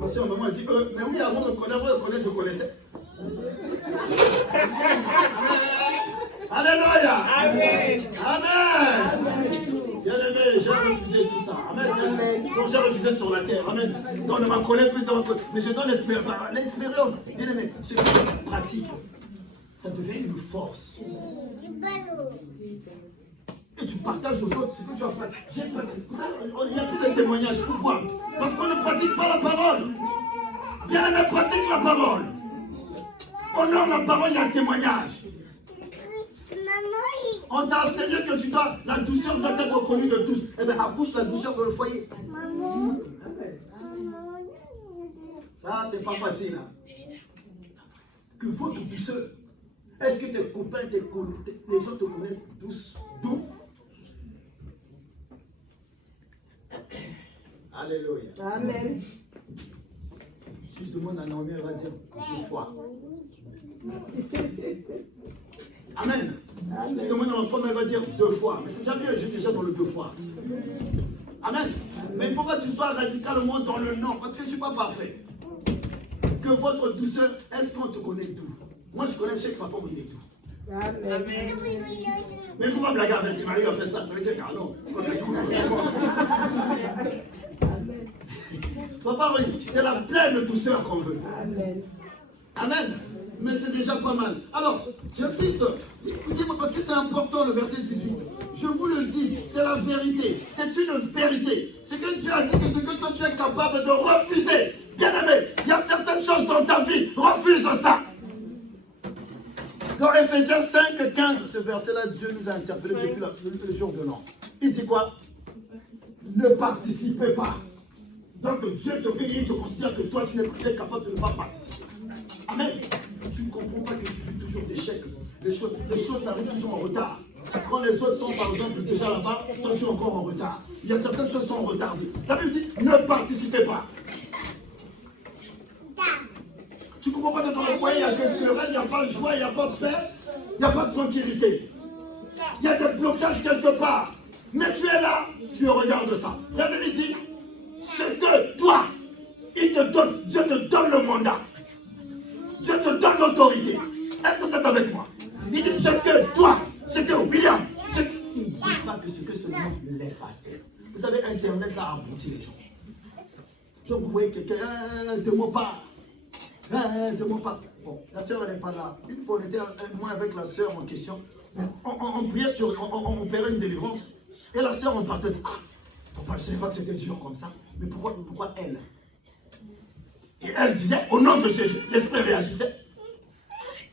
Ma soeur, maman, elle dit, mais oui, avant de connaître, je connaissais. Alléluia. Amen. Amen. Bien aimé, j'ai refusé tout ça. Amen. Donc j'ai refusé sur la terre. Amen. Donc ne m'en connais plus dans ma... Mais je donne l'espérance. Bien aimé, ce que tu pratiques, ça devient une force. Et tu partages aux autres ce que tu as pratiqué. J'ai pratiqué. Il n'y a plus de témoignage. Pourquoi? Parce qu'on ne pratique pas la parole. Bien aimé, pratique la parole. Honore la parole, il y a un témoignage. On t'a enseigné que tu dois, la douceur doit être connue de tous. Eh bien, accouche la douceur dans le foyer. Ça, c'est pas facile. Hein. Que votre douceur. Est-ce que tes copains, les gens te connaissent doux? Alléluia. Amen. Si je demande à Naomi, elle va dire 2 fois. Amen. Si je demande à ma femme, elle va dire 2 fois. Mais c'est déjà bien, je suis déjà dans le 2 fois. Amen. Mais il ne faut pas que tu sois radicalement dans le non, parce que je ne suis pas parfait. Que votre douceur, est-ce qu'on te connaît d'où? Moi, je connais chaque papa, il est d'où. Amen. Mais il ne faut pas blaguer avec lui, Marie a fait ça, ça veut dire que non. Amen. Papa, oui, c'est la pleine douceur qu'on veut. Amen. Amen. Mais c'est déjà pas mal. Alors, j'insiste, écoutez-moi parce que c'est important le verset 18. Je vous le dis, c'est la vérité. C'est une vérité. C'est que Dieu a dit que ce que toi tu es capable de refuser. Bien aimé, il y a certaines choses dans ta vie, refuse ça. Dans Ephésiens 5, 15, ce verset-là, Dieu nous a interpellés depuis le jour de l'an. Il dit quoi? Ne participez pas. Donc Dieu te considère que toi tu n'es pas capable de ne pas participer. Amen. Tu ne comprends pas que tu vis toujours d'échecs. Les choses arrivent toujours en retard. Quand les autres sont par exemple déjà là-bas, toi tu es encore en retard. Il y a certaines choses qui sont retardées. La Bible dit, ne participez pas. Tu ne comprends pas que dans le foyer, il y a des querelles, il n'y a pas de joie, il n'y a pas de paix, il n'y a pas de tranquillité. Il y a des blocages quelque part. Mais tu es là, tu regardes ça. Regardez, il dit, ce que toi, il te donne, Dieu te donne le mandat. Dieu te donne l'autorité. Est-ce que vous êtes avec moi? Il dit ce que toi, ce que William, il ne dit pas que ce que seulement les pasteurs. Vous savez, Internet a abouti les gens. Donc vous voyez quelqu'un, demande pas. Demande pas. Bon, la sœur, elle n'est pas là. Une fois, on était moi avec la sœur en question. On priait sur, on opérait une délivrance. Et la sœur, on partait dire, ah, papa, je ne savais pas que c'était dur comme ça. Mais pourquoi elle? Et elle disait, au nom de Jésus, l'esprit réagissait.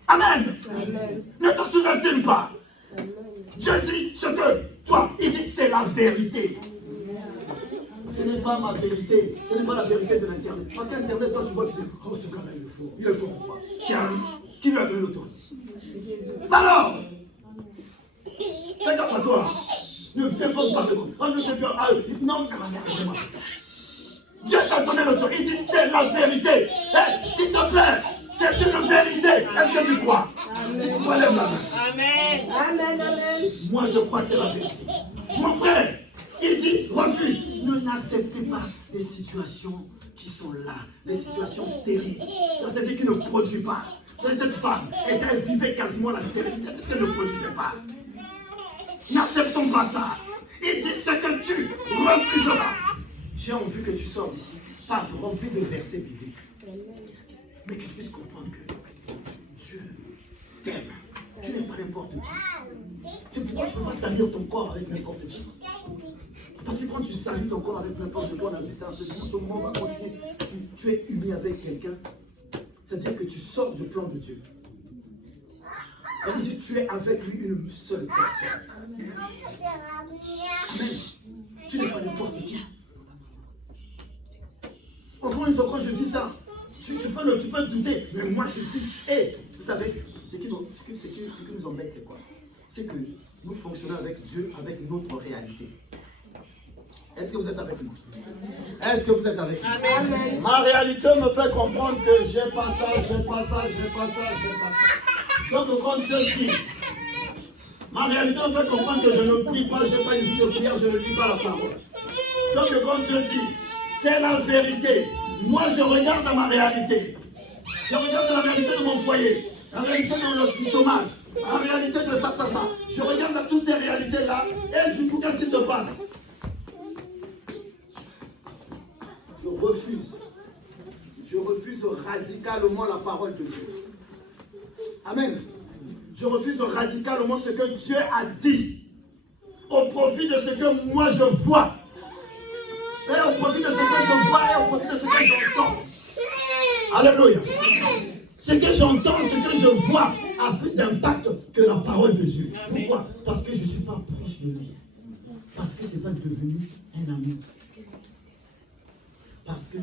Amen. Amen. Ne te sous-estime pas. Amen. Dieu dit ce que toi, il dit c'est la vérité. Ce n'est pas ma vérité. Ce n'est pas la vérité de l'Internet. Parce qu'Internet, toi, tu vois, tu dis, oh, ce gars-là, il est faux. Il est faux pourquoi? Qui lui a donné l'autorité? Alors, fais gaffe à toi. Ne viens pas me parler comme. Oh, ne viens pas. Non, arrête-moi ça. Dieu t'a donné l'autorité. Il dit c'est la vérité. Hey, s'il te plaît, c'est une vérité. Est-ce que tu crois? Si tu crois, lève la main. Amen. Amen. Amen. Moi, je crois que c'est la vérité. Mon frère, il dit refuse. N'acceptez pas des situations qui sont là, des situations stériles. C'est-à-dire qui ne produisent pas. Vous savez, cette femme, elle vivait quasiment la stérilité puisqu'elle ne produisait pas. N'acceptons pas ça. Il dit ce que tu refuseras. J'ai envie que tu sors d'ici, pas rempli de versets bibliques, mais que tu puisses comprendre que Dieu t'aime. Tu n'es pas n'importe qui. C'est pourquoi tu ne peux pas salir ton corps avec n'importe qui. Parce que quand tu salis ton corps avec n'importe quoi, on a vu ça un peu, ce moment va continuer. Tu es uni avec quelqu'un, c'est-à-dire que tu sors du plan de Dieu. Elle dit tu es avec lui une seule personne. Amen. Tu n'es pas n'importe qui. Encore une fois, quand je dis ça, tu peux douter, mais moi je dis, hé, vous savez, ce qui nous embête, c'est quoi? C'est que nous fonctionnons avec Dieu, avec notre réalité. Est-ce que vous êtes avec moi? Est-ce que vous êtes avec moi? Amen. Ma réalité me fait comprendre que j'ai pas ça, j'ai pas ça, j'ai pas ça, j'ai pas ça. Donc comme ceci, ma réalité me fait comprendre que je ne prie pas, je n'ai pas une vie de prière, je ne lis pas la parole. Donc comme je dis, c'est la vérité. Moi je regarde à ma réalité. Je regarde la réalité de mon foyer, la réalité du chômage, la réalité de ça. Je regarde à toutes ces réalités-là et du coup, qu'est-ce qui se passe? Je refuse radicalement la parole de Dieu. Amen. Je refuse radicalement ce que Dieu a dit au profit de ce que moi je vois. Et au profit de ce que je vois et au profit de ce que j'entends. Alléluia. Ce que j'entends, ce que je vois a plus d'impact que la parole de Dieu. Pourquoi? Parce que je ne suis pas proche de lui. Parce que ce n'est pas devenu un ami. Parce que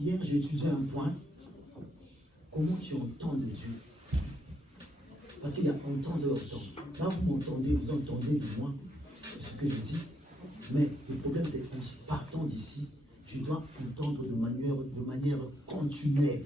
hier j'ai étudié un point. Comment tu entends de Dieu? Parce qu'il y a entendre. Là vous m'entendez, vous entendez de moi ce que je dis. Mais le problème, c'est qu'en partant d'ici, je dois entendre de manière continuelle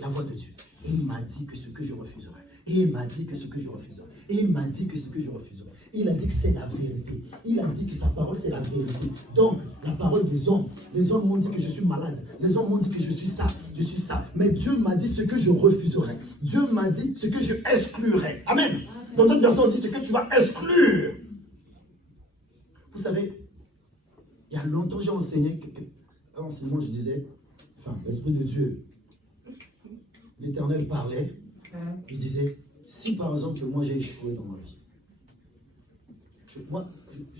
la voix de Dieu. Et il m'a dit que ce que je refuserai. Et il m'a dit que ce que je refuserai. Et il m'a dit que ce que je refuserai. Il a dit que c'est la vérité. Il a dit que sa parole, c'est la vérité. Donc, la parole des hommes. Les hommes m'ont dit que je suis malade. Les hommes m'ont dit que je suis ça. Je suis ça. Mais Dieu m'a dit ce que je refuserai. Dieu m'a dit ce que je exclurai. Amen. Dans d'autres versions, on dit ce que tu vas exclure. Vous savez, il y a longtemps, j'ai enseigné. Un enseignement, je disais, l'Esprit de Dieu, l'Éternel parlait. Il disait, si par exemple, moi j'ai échoué dans ma vie,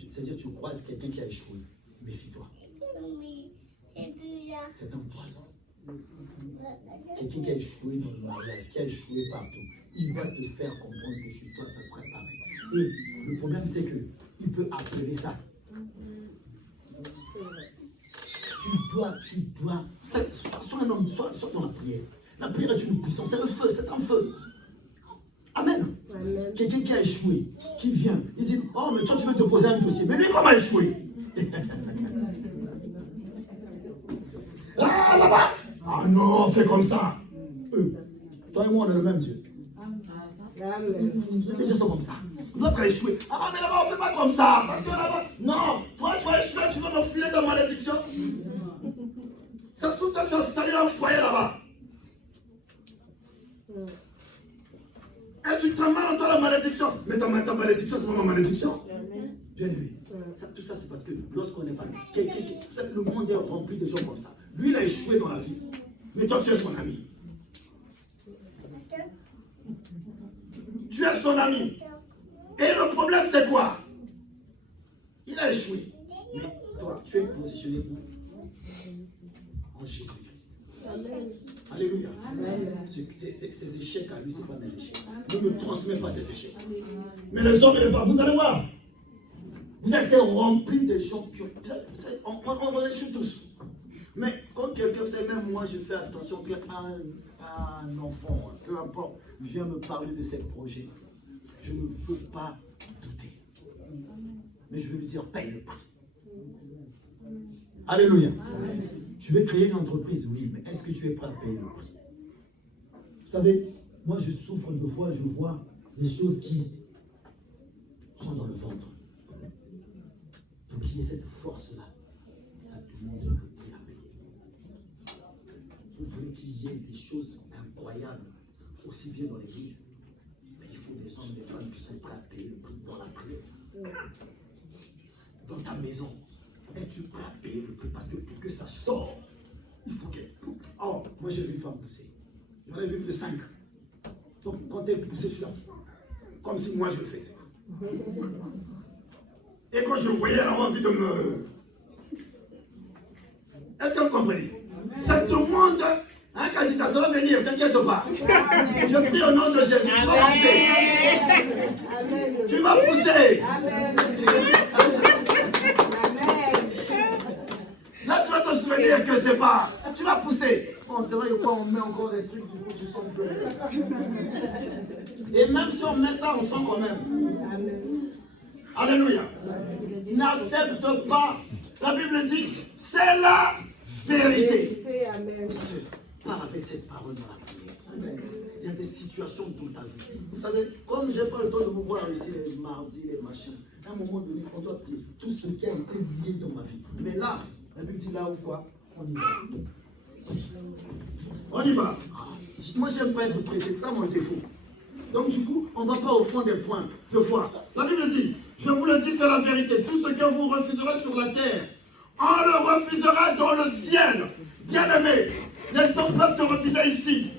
c'est-à-dire tu croises quelqu'un qui a échoué, méfie-toi. C'est un poison. Quelqu'un qui a échoué dans le mariage, qui a échoué partout, il va te faire comprendre que chez toi, ça serait pareil. Et le problème, c'est qu'il peut appeler ça. Tu dois, sois un homme, sois dans la prière. La prière est une puissance, c'est le feu, c'est un feu. Amen. Quelqu'un qui a échoué, qui vient, il dit, oh mais toi tu veux te poser un dossier, mais lui comment a échoué? Ah là-bas, ah non, fais comme ça. Toi et moi on est le même Dieu. Les gens sont comme ça. L'autre a échoué. Ah mais là-bas on fait pas comme ça, parce que là-bas, non, toi tu vas échouer, tu vas me filer ta malédiction. Ça se trouve toi tu vas salir un foyer là-bas. Et tu te mal en toi la malédiction. Mais ta malédiction, c'est pas ma malédiction. Bien aimé. Tout ça, c'est parce que lorsqu'on n'est pas. Le monde est rempli de gens comme ça. Lui, il a échoué dans la vie. Mais toi, tu es son ami. Tu es son ami. Et le problème, c'est quoi? Il a échoué. Mais toi, tu es positionné où? En Jésus-Christ. Alléluia. Ces échecs à lui, ce n'est pas des échecs. Ne me transmets pas des échecs. Mais les hommes et les femmes, vous allez voir. Vous êtes remplis de gens qui on échoue tous. Mais quand quelqu'un, même moi, je fais attention qu'un enfant, peu importe, vient me parler de ses projets, je ne veux pas douter. Mais je veux lui dire, paye le prix. Alléluia. Tu veux créer une entreprise, oui, mais est-ce que tu es prêt à payer le prix? Vous savez, moi je souffre de fois, je vois des choses qui sont dans le ventre. Pour qu'il y ait cette force-là, ça demande le prix à payer. Vous voulez qu'il y ait des choses incroyables, aussi bien dans l'église, mais il faut des hommes et des femmes qui sont prêts à payer le prix dans la prière. Dans ta maison. Es-tu prêt à payer le prix? Parce que pour que ça sort, il faut qu'elle... Oh, moi j'ai vu une femme pousser. J'en ai vu plus de 5. Donc quand elle poussait sur la... Comme si moi je le faisais. Et quand je voyais, elle avait envie de me... Est-ce que vous comprenez? Ça te demande... Hein, Kadita, ça va venir, t'inquiète pas. Je prie au nom de Jésus, tu vas pousser. Tu vas pousser. Là, tu vas te souvenir que c'est pas... Tu vas pousser. Bon, c'est vrai que quand on met encore des trucs, du coup, tu sens que... Et même si on met ça, on sent quand même. Alléluia. N'accepte pas. La Bible dit, c'est la vérité. Monsieur, pars avec cette parole dans la prière. Il y a des situations dans ta vie. Vous savez, comme je n'ai pas le temps de vous voir ici les mardis, les machins, à un moment donné, on doit prier tout ce qui a été lié dans ma vie. Mais là, la Bible dit là ou quoi, on y va. On y va. Moi, je n'aime pas être pressé, c'est ça mon défaut. Donc du coup, on ne va pas au fond des points, deux fois. La Bible dit, je vous le dis, c'est la vérité. Tout ce que vous refuserez sur la terre, on le refusera dans le ciel. Bien-aimé, les hommes peuvent te refuser ici.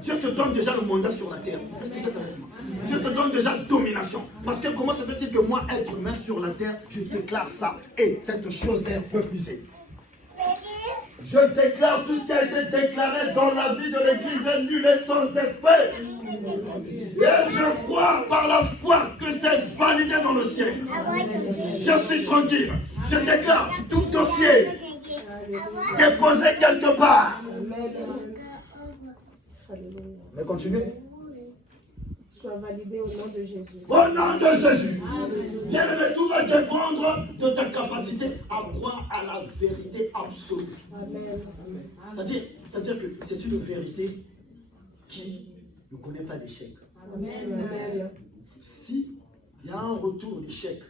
Dieu te donne déjà le mandat sur la terre. Est-ce que vous êtes avec moi? Dieu te donne déjà domination. Parce que comment se fait-il que moi, être humain sur la terre, je déclare ça. Et cette chose est refusée. Je déclare tout ce qui a été déclaré dans la vie de l'Église est nul et sans effet. Et je crois par la foi que c'est validé dans le ciel. Je suis tranquille. Je déclare tout dossier déposé quelque part. Mais continuez. soit validé au nom de Jésus. Au nom de Jésus. Bien-aimé, tout va dépendre de ta capacité à croire à la vérité absolue. Amen. C'est-à-dire que c'est une vérité qui ne connaît pas d'échec. Amen. Si il y a un retour d'échec,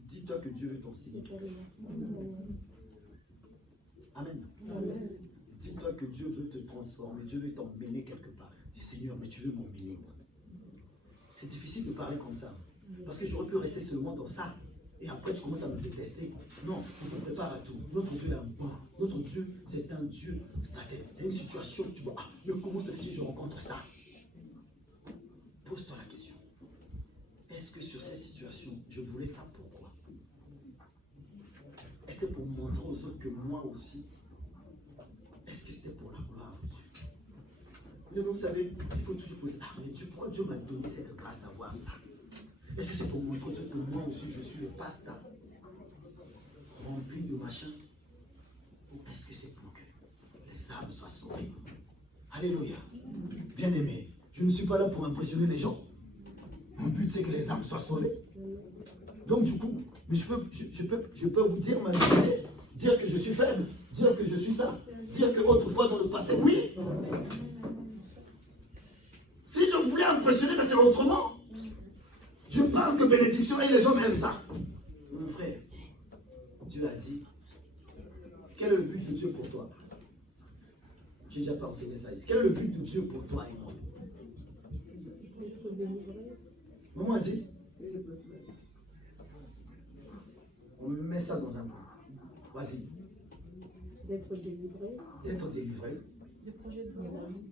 dis-toi que Dieu veut t'enseigner quelque chose. Amen. Dis-toi que Dieu veut te transformer, Dieu veut t'emmener quelque part. Dis Seigneur, mais tu veux m'emmener. C'est difficile de parler comme ça. Parce que j'aurais pu rester seulement dans ça. Et après, tu commences à me détester. Non, on te prépare à tout. Notre Dieu est bon. Notre Dieu, c'est un Dieu stratège. Il y a une situation, tu vois, mais comment se fait-il que je rencontre ça? Pose-toi la question. Est-ce que sur cette situation, je voulais ça pourquoi? Est-ce que pour montrer aux autres que moi aussi? Est-ce que c'était pour la gloire de Dieu? Mais vous savez, il faut toujours poser, ah mais Dieu, pourquoi Dieu m'a donné cette grâce d'avoir ça? Est-ce que c'est pour montrer que moi aussi je suis le pasteur rempli de machin? Ou est-ce que c'est pour que les âmes soient sauvées? Alléluia. Bien-aimé, je ne suis pas là pour impressionner les gens. Mon but c'est que les âmes soient sauvées. Donc du coup, mais je peux vous dire ma vérité, dire que je suis faible, dire que je suis ça, dire que autrefois dans le passé, oui. Si je voulais impressionner, mais c'est autrement. Je parle que bénédiction et les hommes aiment ça. Mon frère, Dieu a dit, quel est le but de Dieu pour toi? J'ai déjà pas enseigné ça ici. Quel est le but de Dieu pour toi et moi? Maman a dit, on met ça dans un coin. Vas-y. D'être délivré. D'être délivré. Des projets de royaume.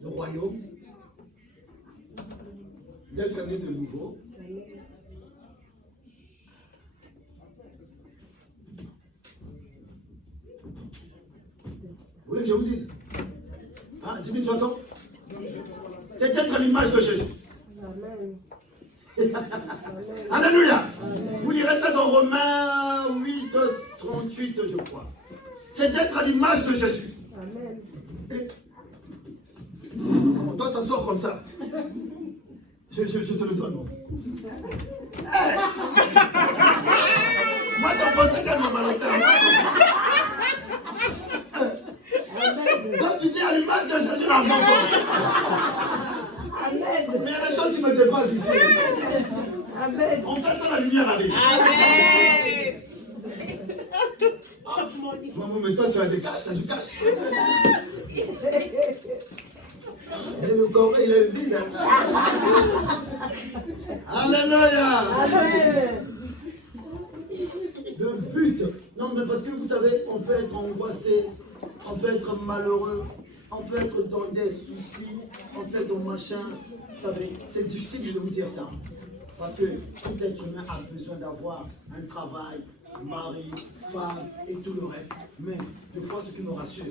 Le royaume. D'être né de nouveau. Vous voulez que je vous dise? Ah, Jimmy, tu entends? C'est d'être à l'image de Jésus. Amen. Alléluia. Vous lirez ça dans Romains 8, 38, je crois. C'est d'être à l'image de Jésus. Amen. Et... toi, ça sort comme ça. Je te le donne. Hey. Moi, je pensais qu'elle m'a balancé à moi. Donc, tu dis à l'image de Jésus, l'argent sort. Amen. Mais il y a des choses qui me dépassent ici. Amen. On fait ça, la lumière arrive. Amen. Maman, mais toi, tu as des caches, tu as du cash. Et le corps, il est vide. Hein? Alléluia. Amen. Le but. Non, mais parce que vous savez, on peut être angoissé, on peut être malheureux, on peut être dans des soucis, on peut être dans machin. Vous savez, c'est difficile de vous dire ça. Parce que tout être humain a besoin d'avoir un travail, mari, femme et tout le reste. Mais des fois, ce qui me rassure,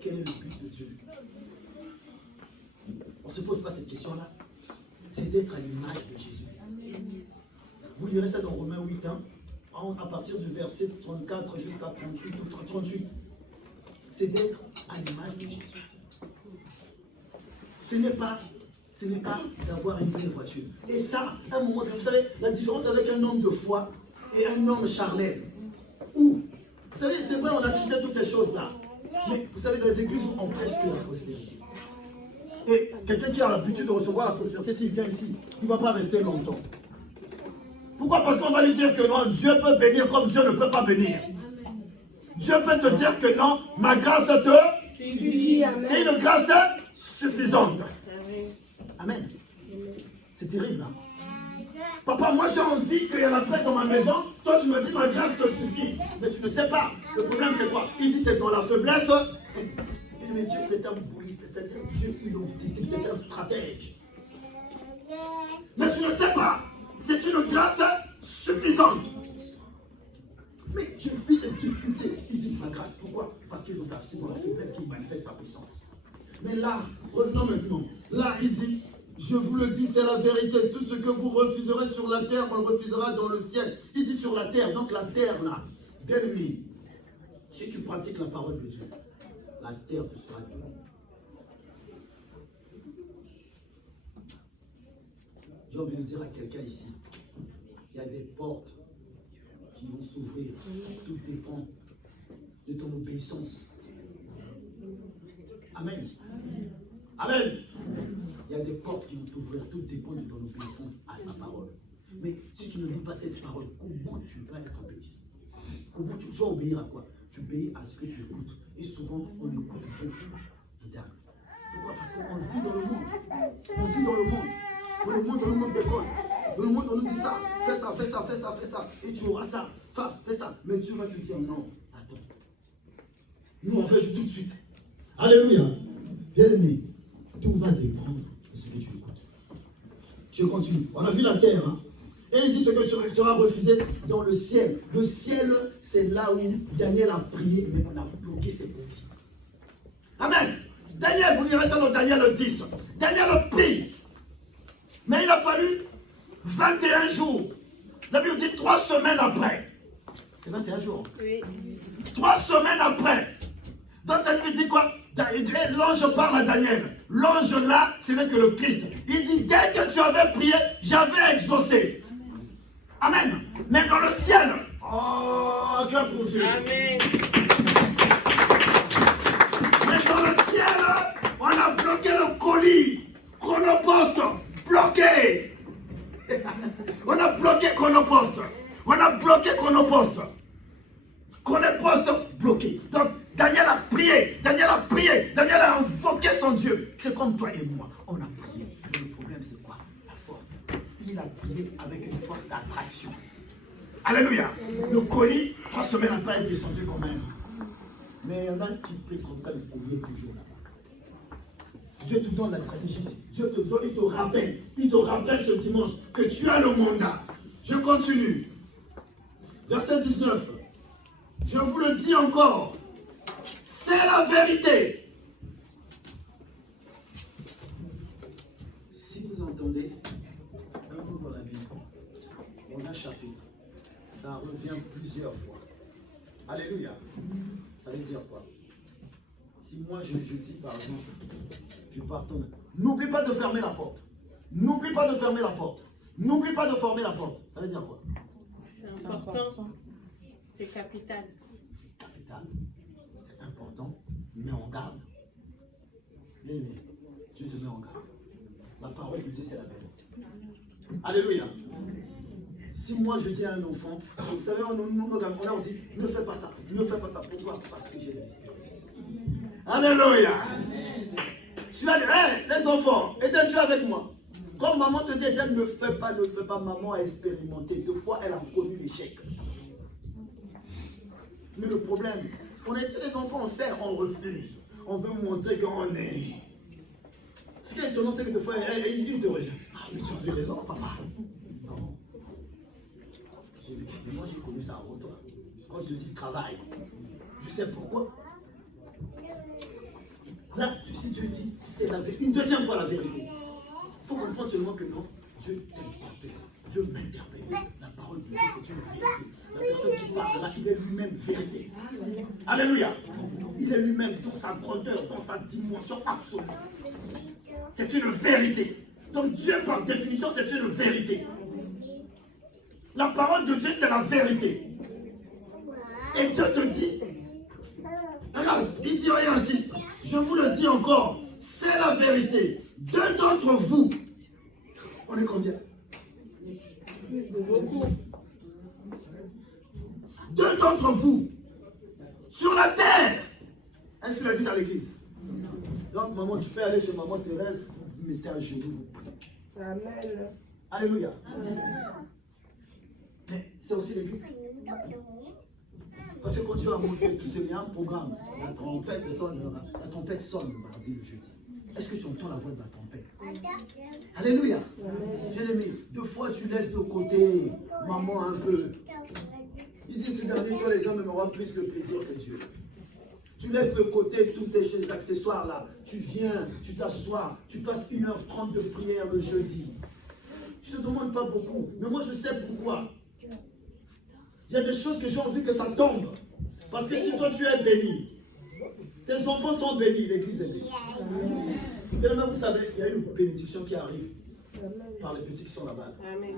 quel est le but de Dieu? On ne se pose pas cette question-là. C'est d'être à l'image de Jésus. Vous lirez ça dans Romains 8, hein, à partir du verset 34 jusqu'à 38 ou 38. C'est d'être à l'image de Jésus. Ce n'est pas d'avoir une belle voiture. Et ça, à un moment, vous savez, la différence avec un homme de foi et un homme charnel. Où, vous savez, c'est vrai, on a cité toutes ces choses-là. Mais vous savez, dans les églises, on prêche que la prospérité. Et quelqu'un qui a l'habitude de recevoir la prospérité, s'il vient ici, il ne va pas rester longtemps. Pourquoi? Parce qu'on va lui dire que non, Dieu peut bénir comme Dieu ne peut pas bénir. Dieu peut te dire que non, ma grâce te Suffit. c'est une grâce suffisante. Amen. C'est terrible. Hein? Papa, moi j'ai envie qu'il y ait la paix dans ma maison. Toi tu me dis ma grâce te suffit. Mais tu ne sais pas. Le problème c'est quoi? Il dit c'est dans la faiblesse. Mais Dieu c'est un bouliste. C'est-à-dire Dieu il anticipe, c'est un stratège. Mais tu ne sais pas. C'est une grâce suffisante. Mais je vis des difficultés. Il dit ma grâce, pourquoi? Parce que c'est dans la faiblesse qu'il manifeste sa puissance. Mais là, revenons maintenant. Là, il dit, je vous le dis, c'est la vérité. Tout ce que vous refuserez sur la terre, on le refusera dans le ciel. Il dit sur la terre, donc la terre là. Bien aimé, si tu pratiques la parole de Dieu, la terre te sera donnée. J'ai envie de dire à quelqu'un ici, il y a des portes qui vont s'ouvrir. Tout dépend de ton obéissance. Amen. Amen. Il y a des portes qui vont t'ouvrir. Tout dépend de ton obéissance à sa parole. Mais si tu ne lis pas cette parole, comment tu vas être obéissant? Comment tu vas obéir à quoi? Tu obéis à ce que tu écoutes. Et souvent, on écoute beaucoup le diable. Pourquoi? Parce qu'on vit dans le monde. On vit dans le monde. Dans le monde d'école. Dans le monde, on nous dit ça. Fais ça, fais ça, fais ça, fais ça. Et tu auras ça. Fais ça. Mais tu vas te dire non. Attends. Nous, on fait du tout de suite. Alléluia. Bien aimé, tout va dépendre de ce que tu écoutes. Je continue. On a vu la terre. Hein? Et il dit ce que sera refusé dans le ciel. Le ciel, c'est là où Daniel a prié, mais on a bloqué ses copies. Amen. Daniel, vous lirez ça dans Daniel 10. Daniel prie. Mais il a fallu 21 jours. La Bible dit 3 semaines après. C'est 21 jours. Oui. 3 semaines après. Donc la Bible dit quoi? L'ange parle à Daniel. L'ange là, ce n'est que le Christ. Il dit, dès que tu avais prié, j'avais exaucé. Amen. Mais dans le ciel, oh, acclame pour Dieu. Amen. Mais dans le ciel, on a bloqué le colis. Chronopost, bloqué. On a bloqué Chronopost. On a bloqué Chronopost. Chronopost bloqué. Donc, Daniel a prié. Daniel a prié. Daniel a invoqué son Dieu. C'est comme toi et moi. On a prié. Mais le problème, c'est quoi? La force. Il a prié avec une force d'attraction. Alléluia. Le colis, 3 semaines après, est descendu quand même. Mais il y en a qui prient comme ça, le colis est toujours là-bas. Dieu te donne la stratégie. Dieu te donne, il te rappelle ce dimanche que tu as le mandat. Je continue. Verset 19. Je vous le dis encore. C'est la vérité. Si vous entendez un mot dans la Bible, dans un chapitre, ça revient plusieurs fois. Alléluia. Ça veut dire quoi? Si moi je dis par exemple, je pardonne, n'oublie pas de fermer la porte. N'oublie pas de fermer la porte. N'oublie pas de fermer la porte. Ça veut dire quoi? C'est important. C'est capital. C'est capital. C'est important. Mais en garde. Bien aimé, Dieu te met en garde. La parole de Dieu, c'est la vérité. Alléluia. Si moi je dis à un enfant, vous savez, on leur dit, ne fais pas ça, ne fais pas ça. Pourquoi? Parce que j'ai l'expérience. Alléluia. Tu as dit, hey, les enfants, Eden, tu es avec moi. Comme maman te dit, Eden, ne fais pas, maman a expérimenté. 2 fois, elle a connu l'échec. Mais le problème, on est les enfants, on sert, on refuse. On veut montrer qu'on est. Ce qui est étonnant, c'est que 2 fois, il te revient. Ah, mais tu avais raison, papa. Non. Mais moi, j'ai connu ça avant toi. Quand je te dis travail, je sais pourquoi. Là, tu sais, Dieu dit, c'est la vérité. Une deuxième fois, la vérité. Il faut comprendre seulement que non, Dieu t'interpelle. Dieu m'interpelle. La parole de Dieu, c'est une vérité. La personne qui parle là, il est lui-même vérité. Alléluia. Il est lui-même dans sa grandeur, dans sa dimension absolue. C'est une vérité. Donc Dieu, par définition, c'est une vérité. La parole de Dieu, c'est la vérité. Et Dieu te dit, regarde, il dit, il insiste. Je vous le dis encore, c'est la vérité. 2 d'entre vous, on est combien? Beaucoup. 2 d'entre vous, sur la terre. Est-ce qu'il a dit à l'église? Donc, maman, tu peux aller chez maman Thérèse, vous mettez à genoux, vous priez. Amen. Alléluia. Mais c'est aussi l'église. Parce que quand tu vas monter tout ça, il y a un programme. La trompette sonne le mardi, le jeudi. Est-ce que tu entends la voix de la trompette? Alléluia. Bien aimé, 2 fois tu laisses de côté maman un peu. Ici, ce dernier temps, les hommes aimeront plus le plaisir que Dieu. Tu laisses de côté tous ces accessoires-là. Tu viens, tu t'assois, tu passes 1h30 de prière le jeudi. Tu ne te demandes pas beaucoup, mais moi je sais pourquoi. Il y a des choses que j'ai envie que ça tombe. Parce que si toi tu es béni, tes enfants sont bénis, l'église est bénie. Et là, vous savez, il y a une bénédiction qui arrive. par les petits qui sont là-bas. Amen.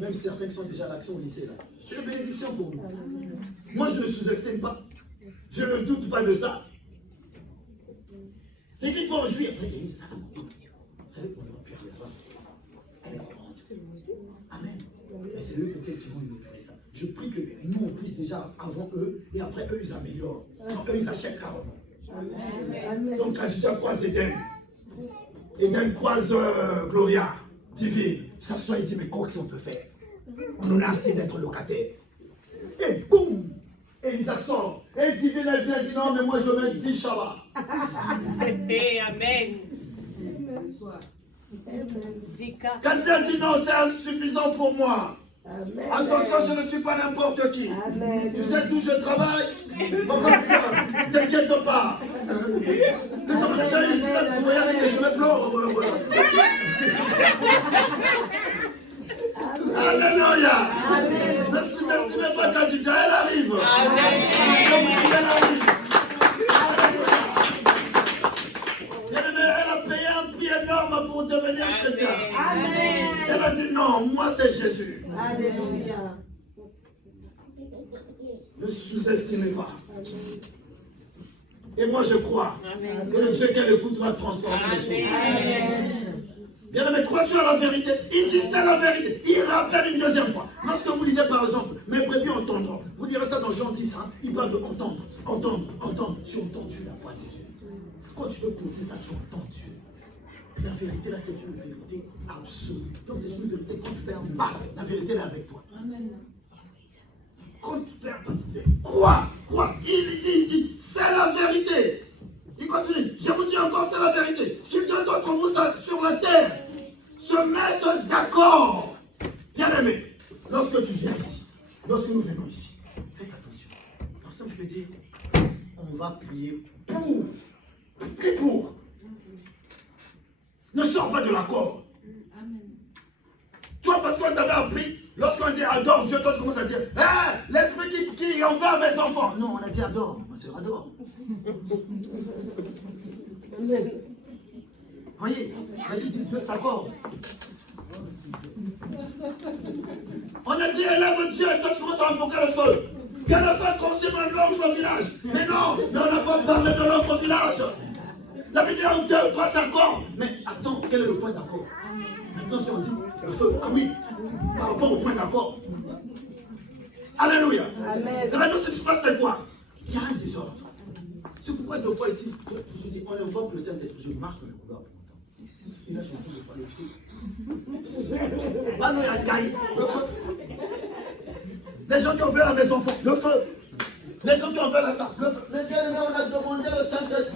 Même certains qui sont déjà à l'action au lycée là. C'est une bénédiction pour nous. Moi je ne sous-estime pas. Je ne doute pas de ça. L'église va en juillet. Après, il y a une salle. Vous savez qu'on va plus aller là-bas. Elle est grande. Amen. Mais c'est eux peut-être qui vont inaugurer ça. Je prie que nous on puisse déjà avant eux et après eux ils améliorent. Donc eux ils achètent carrément. Amen. Donc quand je dis croise Eden, Eden croise Gloria, divine, ça soit il dit mais quoi qu'on peut faire? On en a assez d'être locataire. Et boum! Elisa sort. Et divine elle vient dit non mais moi je mets 10 Shabbat. Amen. Quand je dis non c'est insuffisant pour moi. Amen. Attention, je ne suis pas n'importe qui. Amen. Tu sais d'où je travaille? Papa, t'inquiète pas. Nous sommes déjà ici, là, tu voyais avec les cheveux blancs. Alléluia. Ne sous-estimez pas quand Dieu elle arrive. Elle arrive. Elle a payé un prix énorme pour devenir chrétien. Amen. Elle a dit non, moi c'est Jésus. Alléluia. Ne sous-estimez pas. Et moi je crois que le Dieu qu'elle écoute va transformer les choses. Amen. Bien aimé, crois-tu à la vérité? Il dit c'est la vérité. Il rappelle une deuxième fois. Lorsque vous lisez par exemple, mes brebis entendront. Vous lirez ça dans Jean 10, hein? Il parle de entendre, entendre, entendre. Tu as entendu la voix de Dieu. Quand tu veux poser ça, tu entends Dieu. La vérité là, c'est une vérité absolue. Donc c'est une vérité, quand tu perds pas, la vérité elle est avec toi. Amen. Quand tu perds pas, crois. Il dit ici, c'est la vérité. Il continue, je vous dis encore, c'est la vérité. Si deux d'entre vous sur la terre se mettent d'accord, bien aimé, lorsque tu viens ici, lorsque nous venons ici, faites attention. Personne ne peut dire, on va prier pour. Prie pour. Ne sors pas de l'accord. Amen. Toi, parce qu'on t'avait appris, lorsqu'on dit adore Dieu, toi tu commences à dire, ah, l'esprit qui envers mes enfants. Non, on a dit adore, ma soeur, adore. Amen. Voyez, la Bible dit de s'accord. On a dit élève Dieu, et toi tu commences à invoquer le feu. Que le feu consume l'autre village. Mais non, mais on n'a pas parlé de l'autre village. La Bible dit en 2, 3 s'accordent. Mais attends, quel est le point d'accord? Maintenant si on dit le feu, ah oui, par rapport au point d'accord. Alléluia. Amen. Et maintenant ce qui se passe c'est quoi? Il y a un désordre. C'est pourquoi deux fois ici, je dis, on invoque le Saint-Esprit, je marche dans le couloir. Et là, je entends des fois le feu. Bah non, il y a Gaï, le feu. Les gens qui ont fait la maison font le feu. Les gens qui ont fait la salle, le feu. Les bien-aimés, on a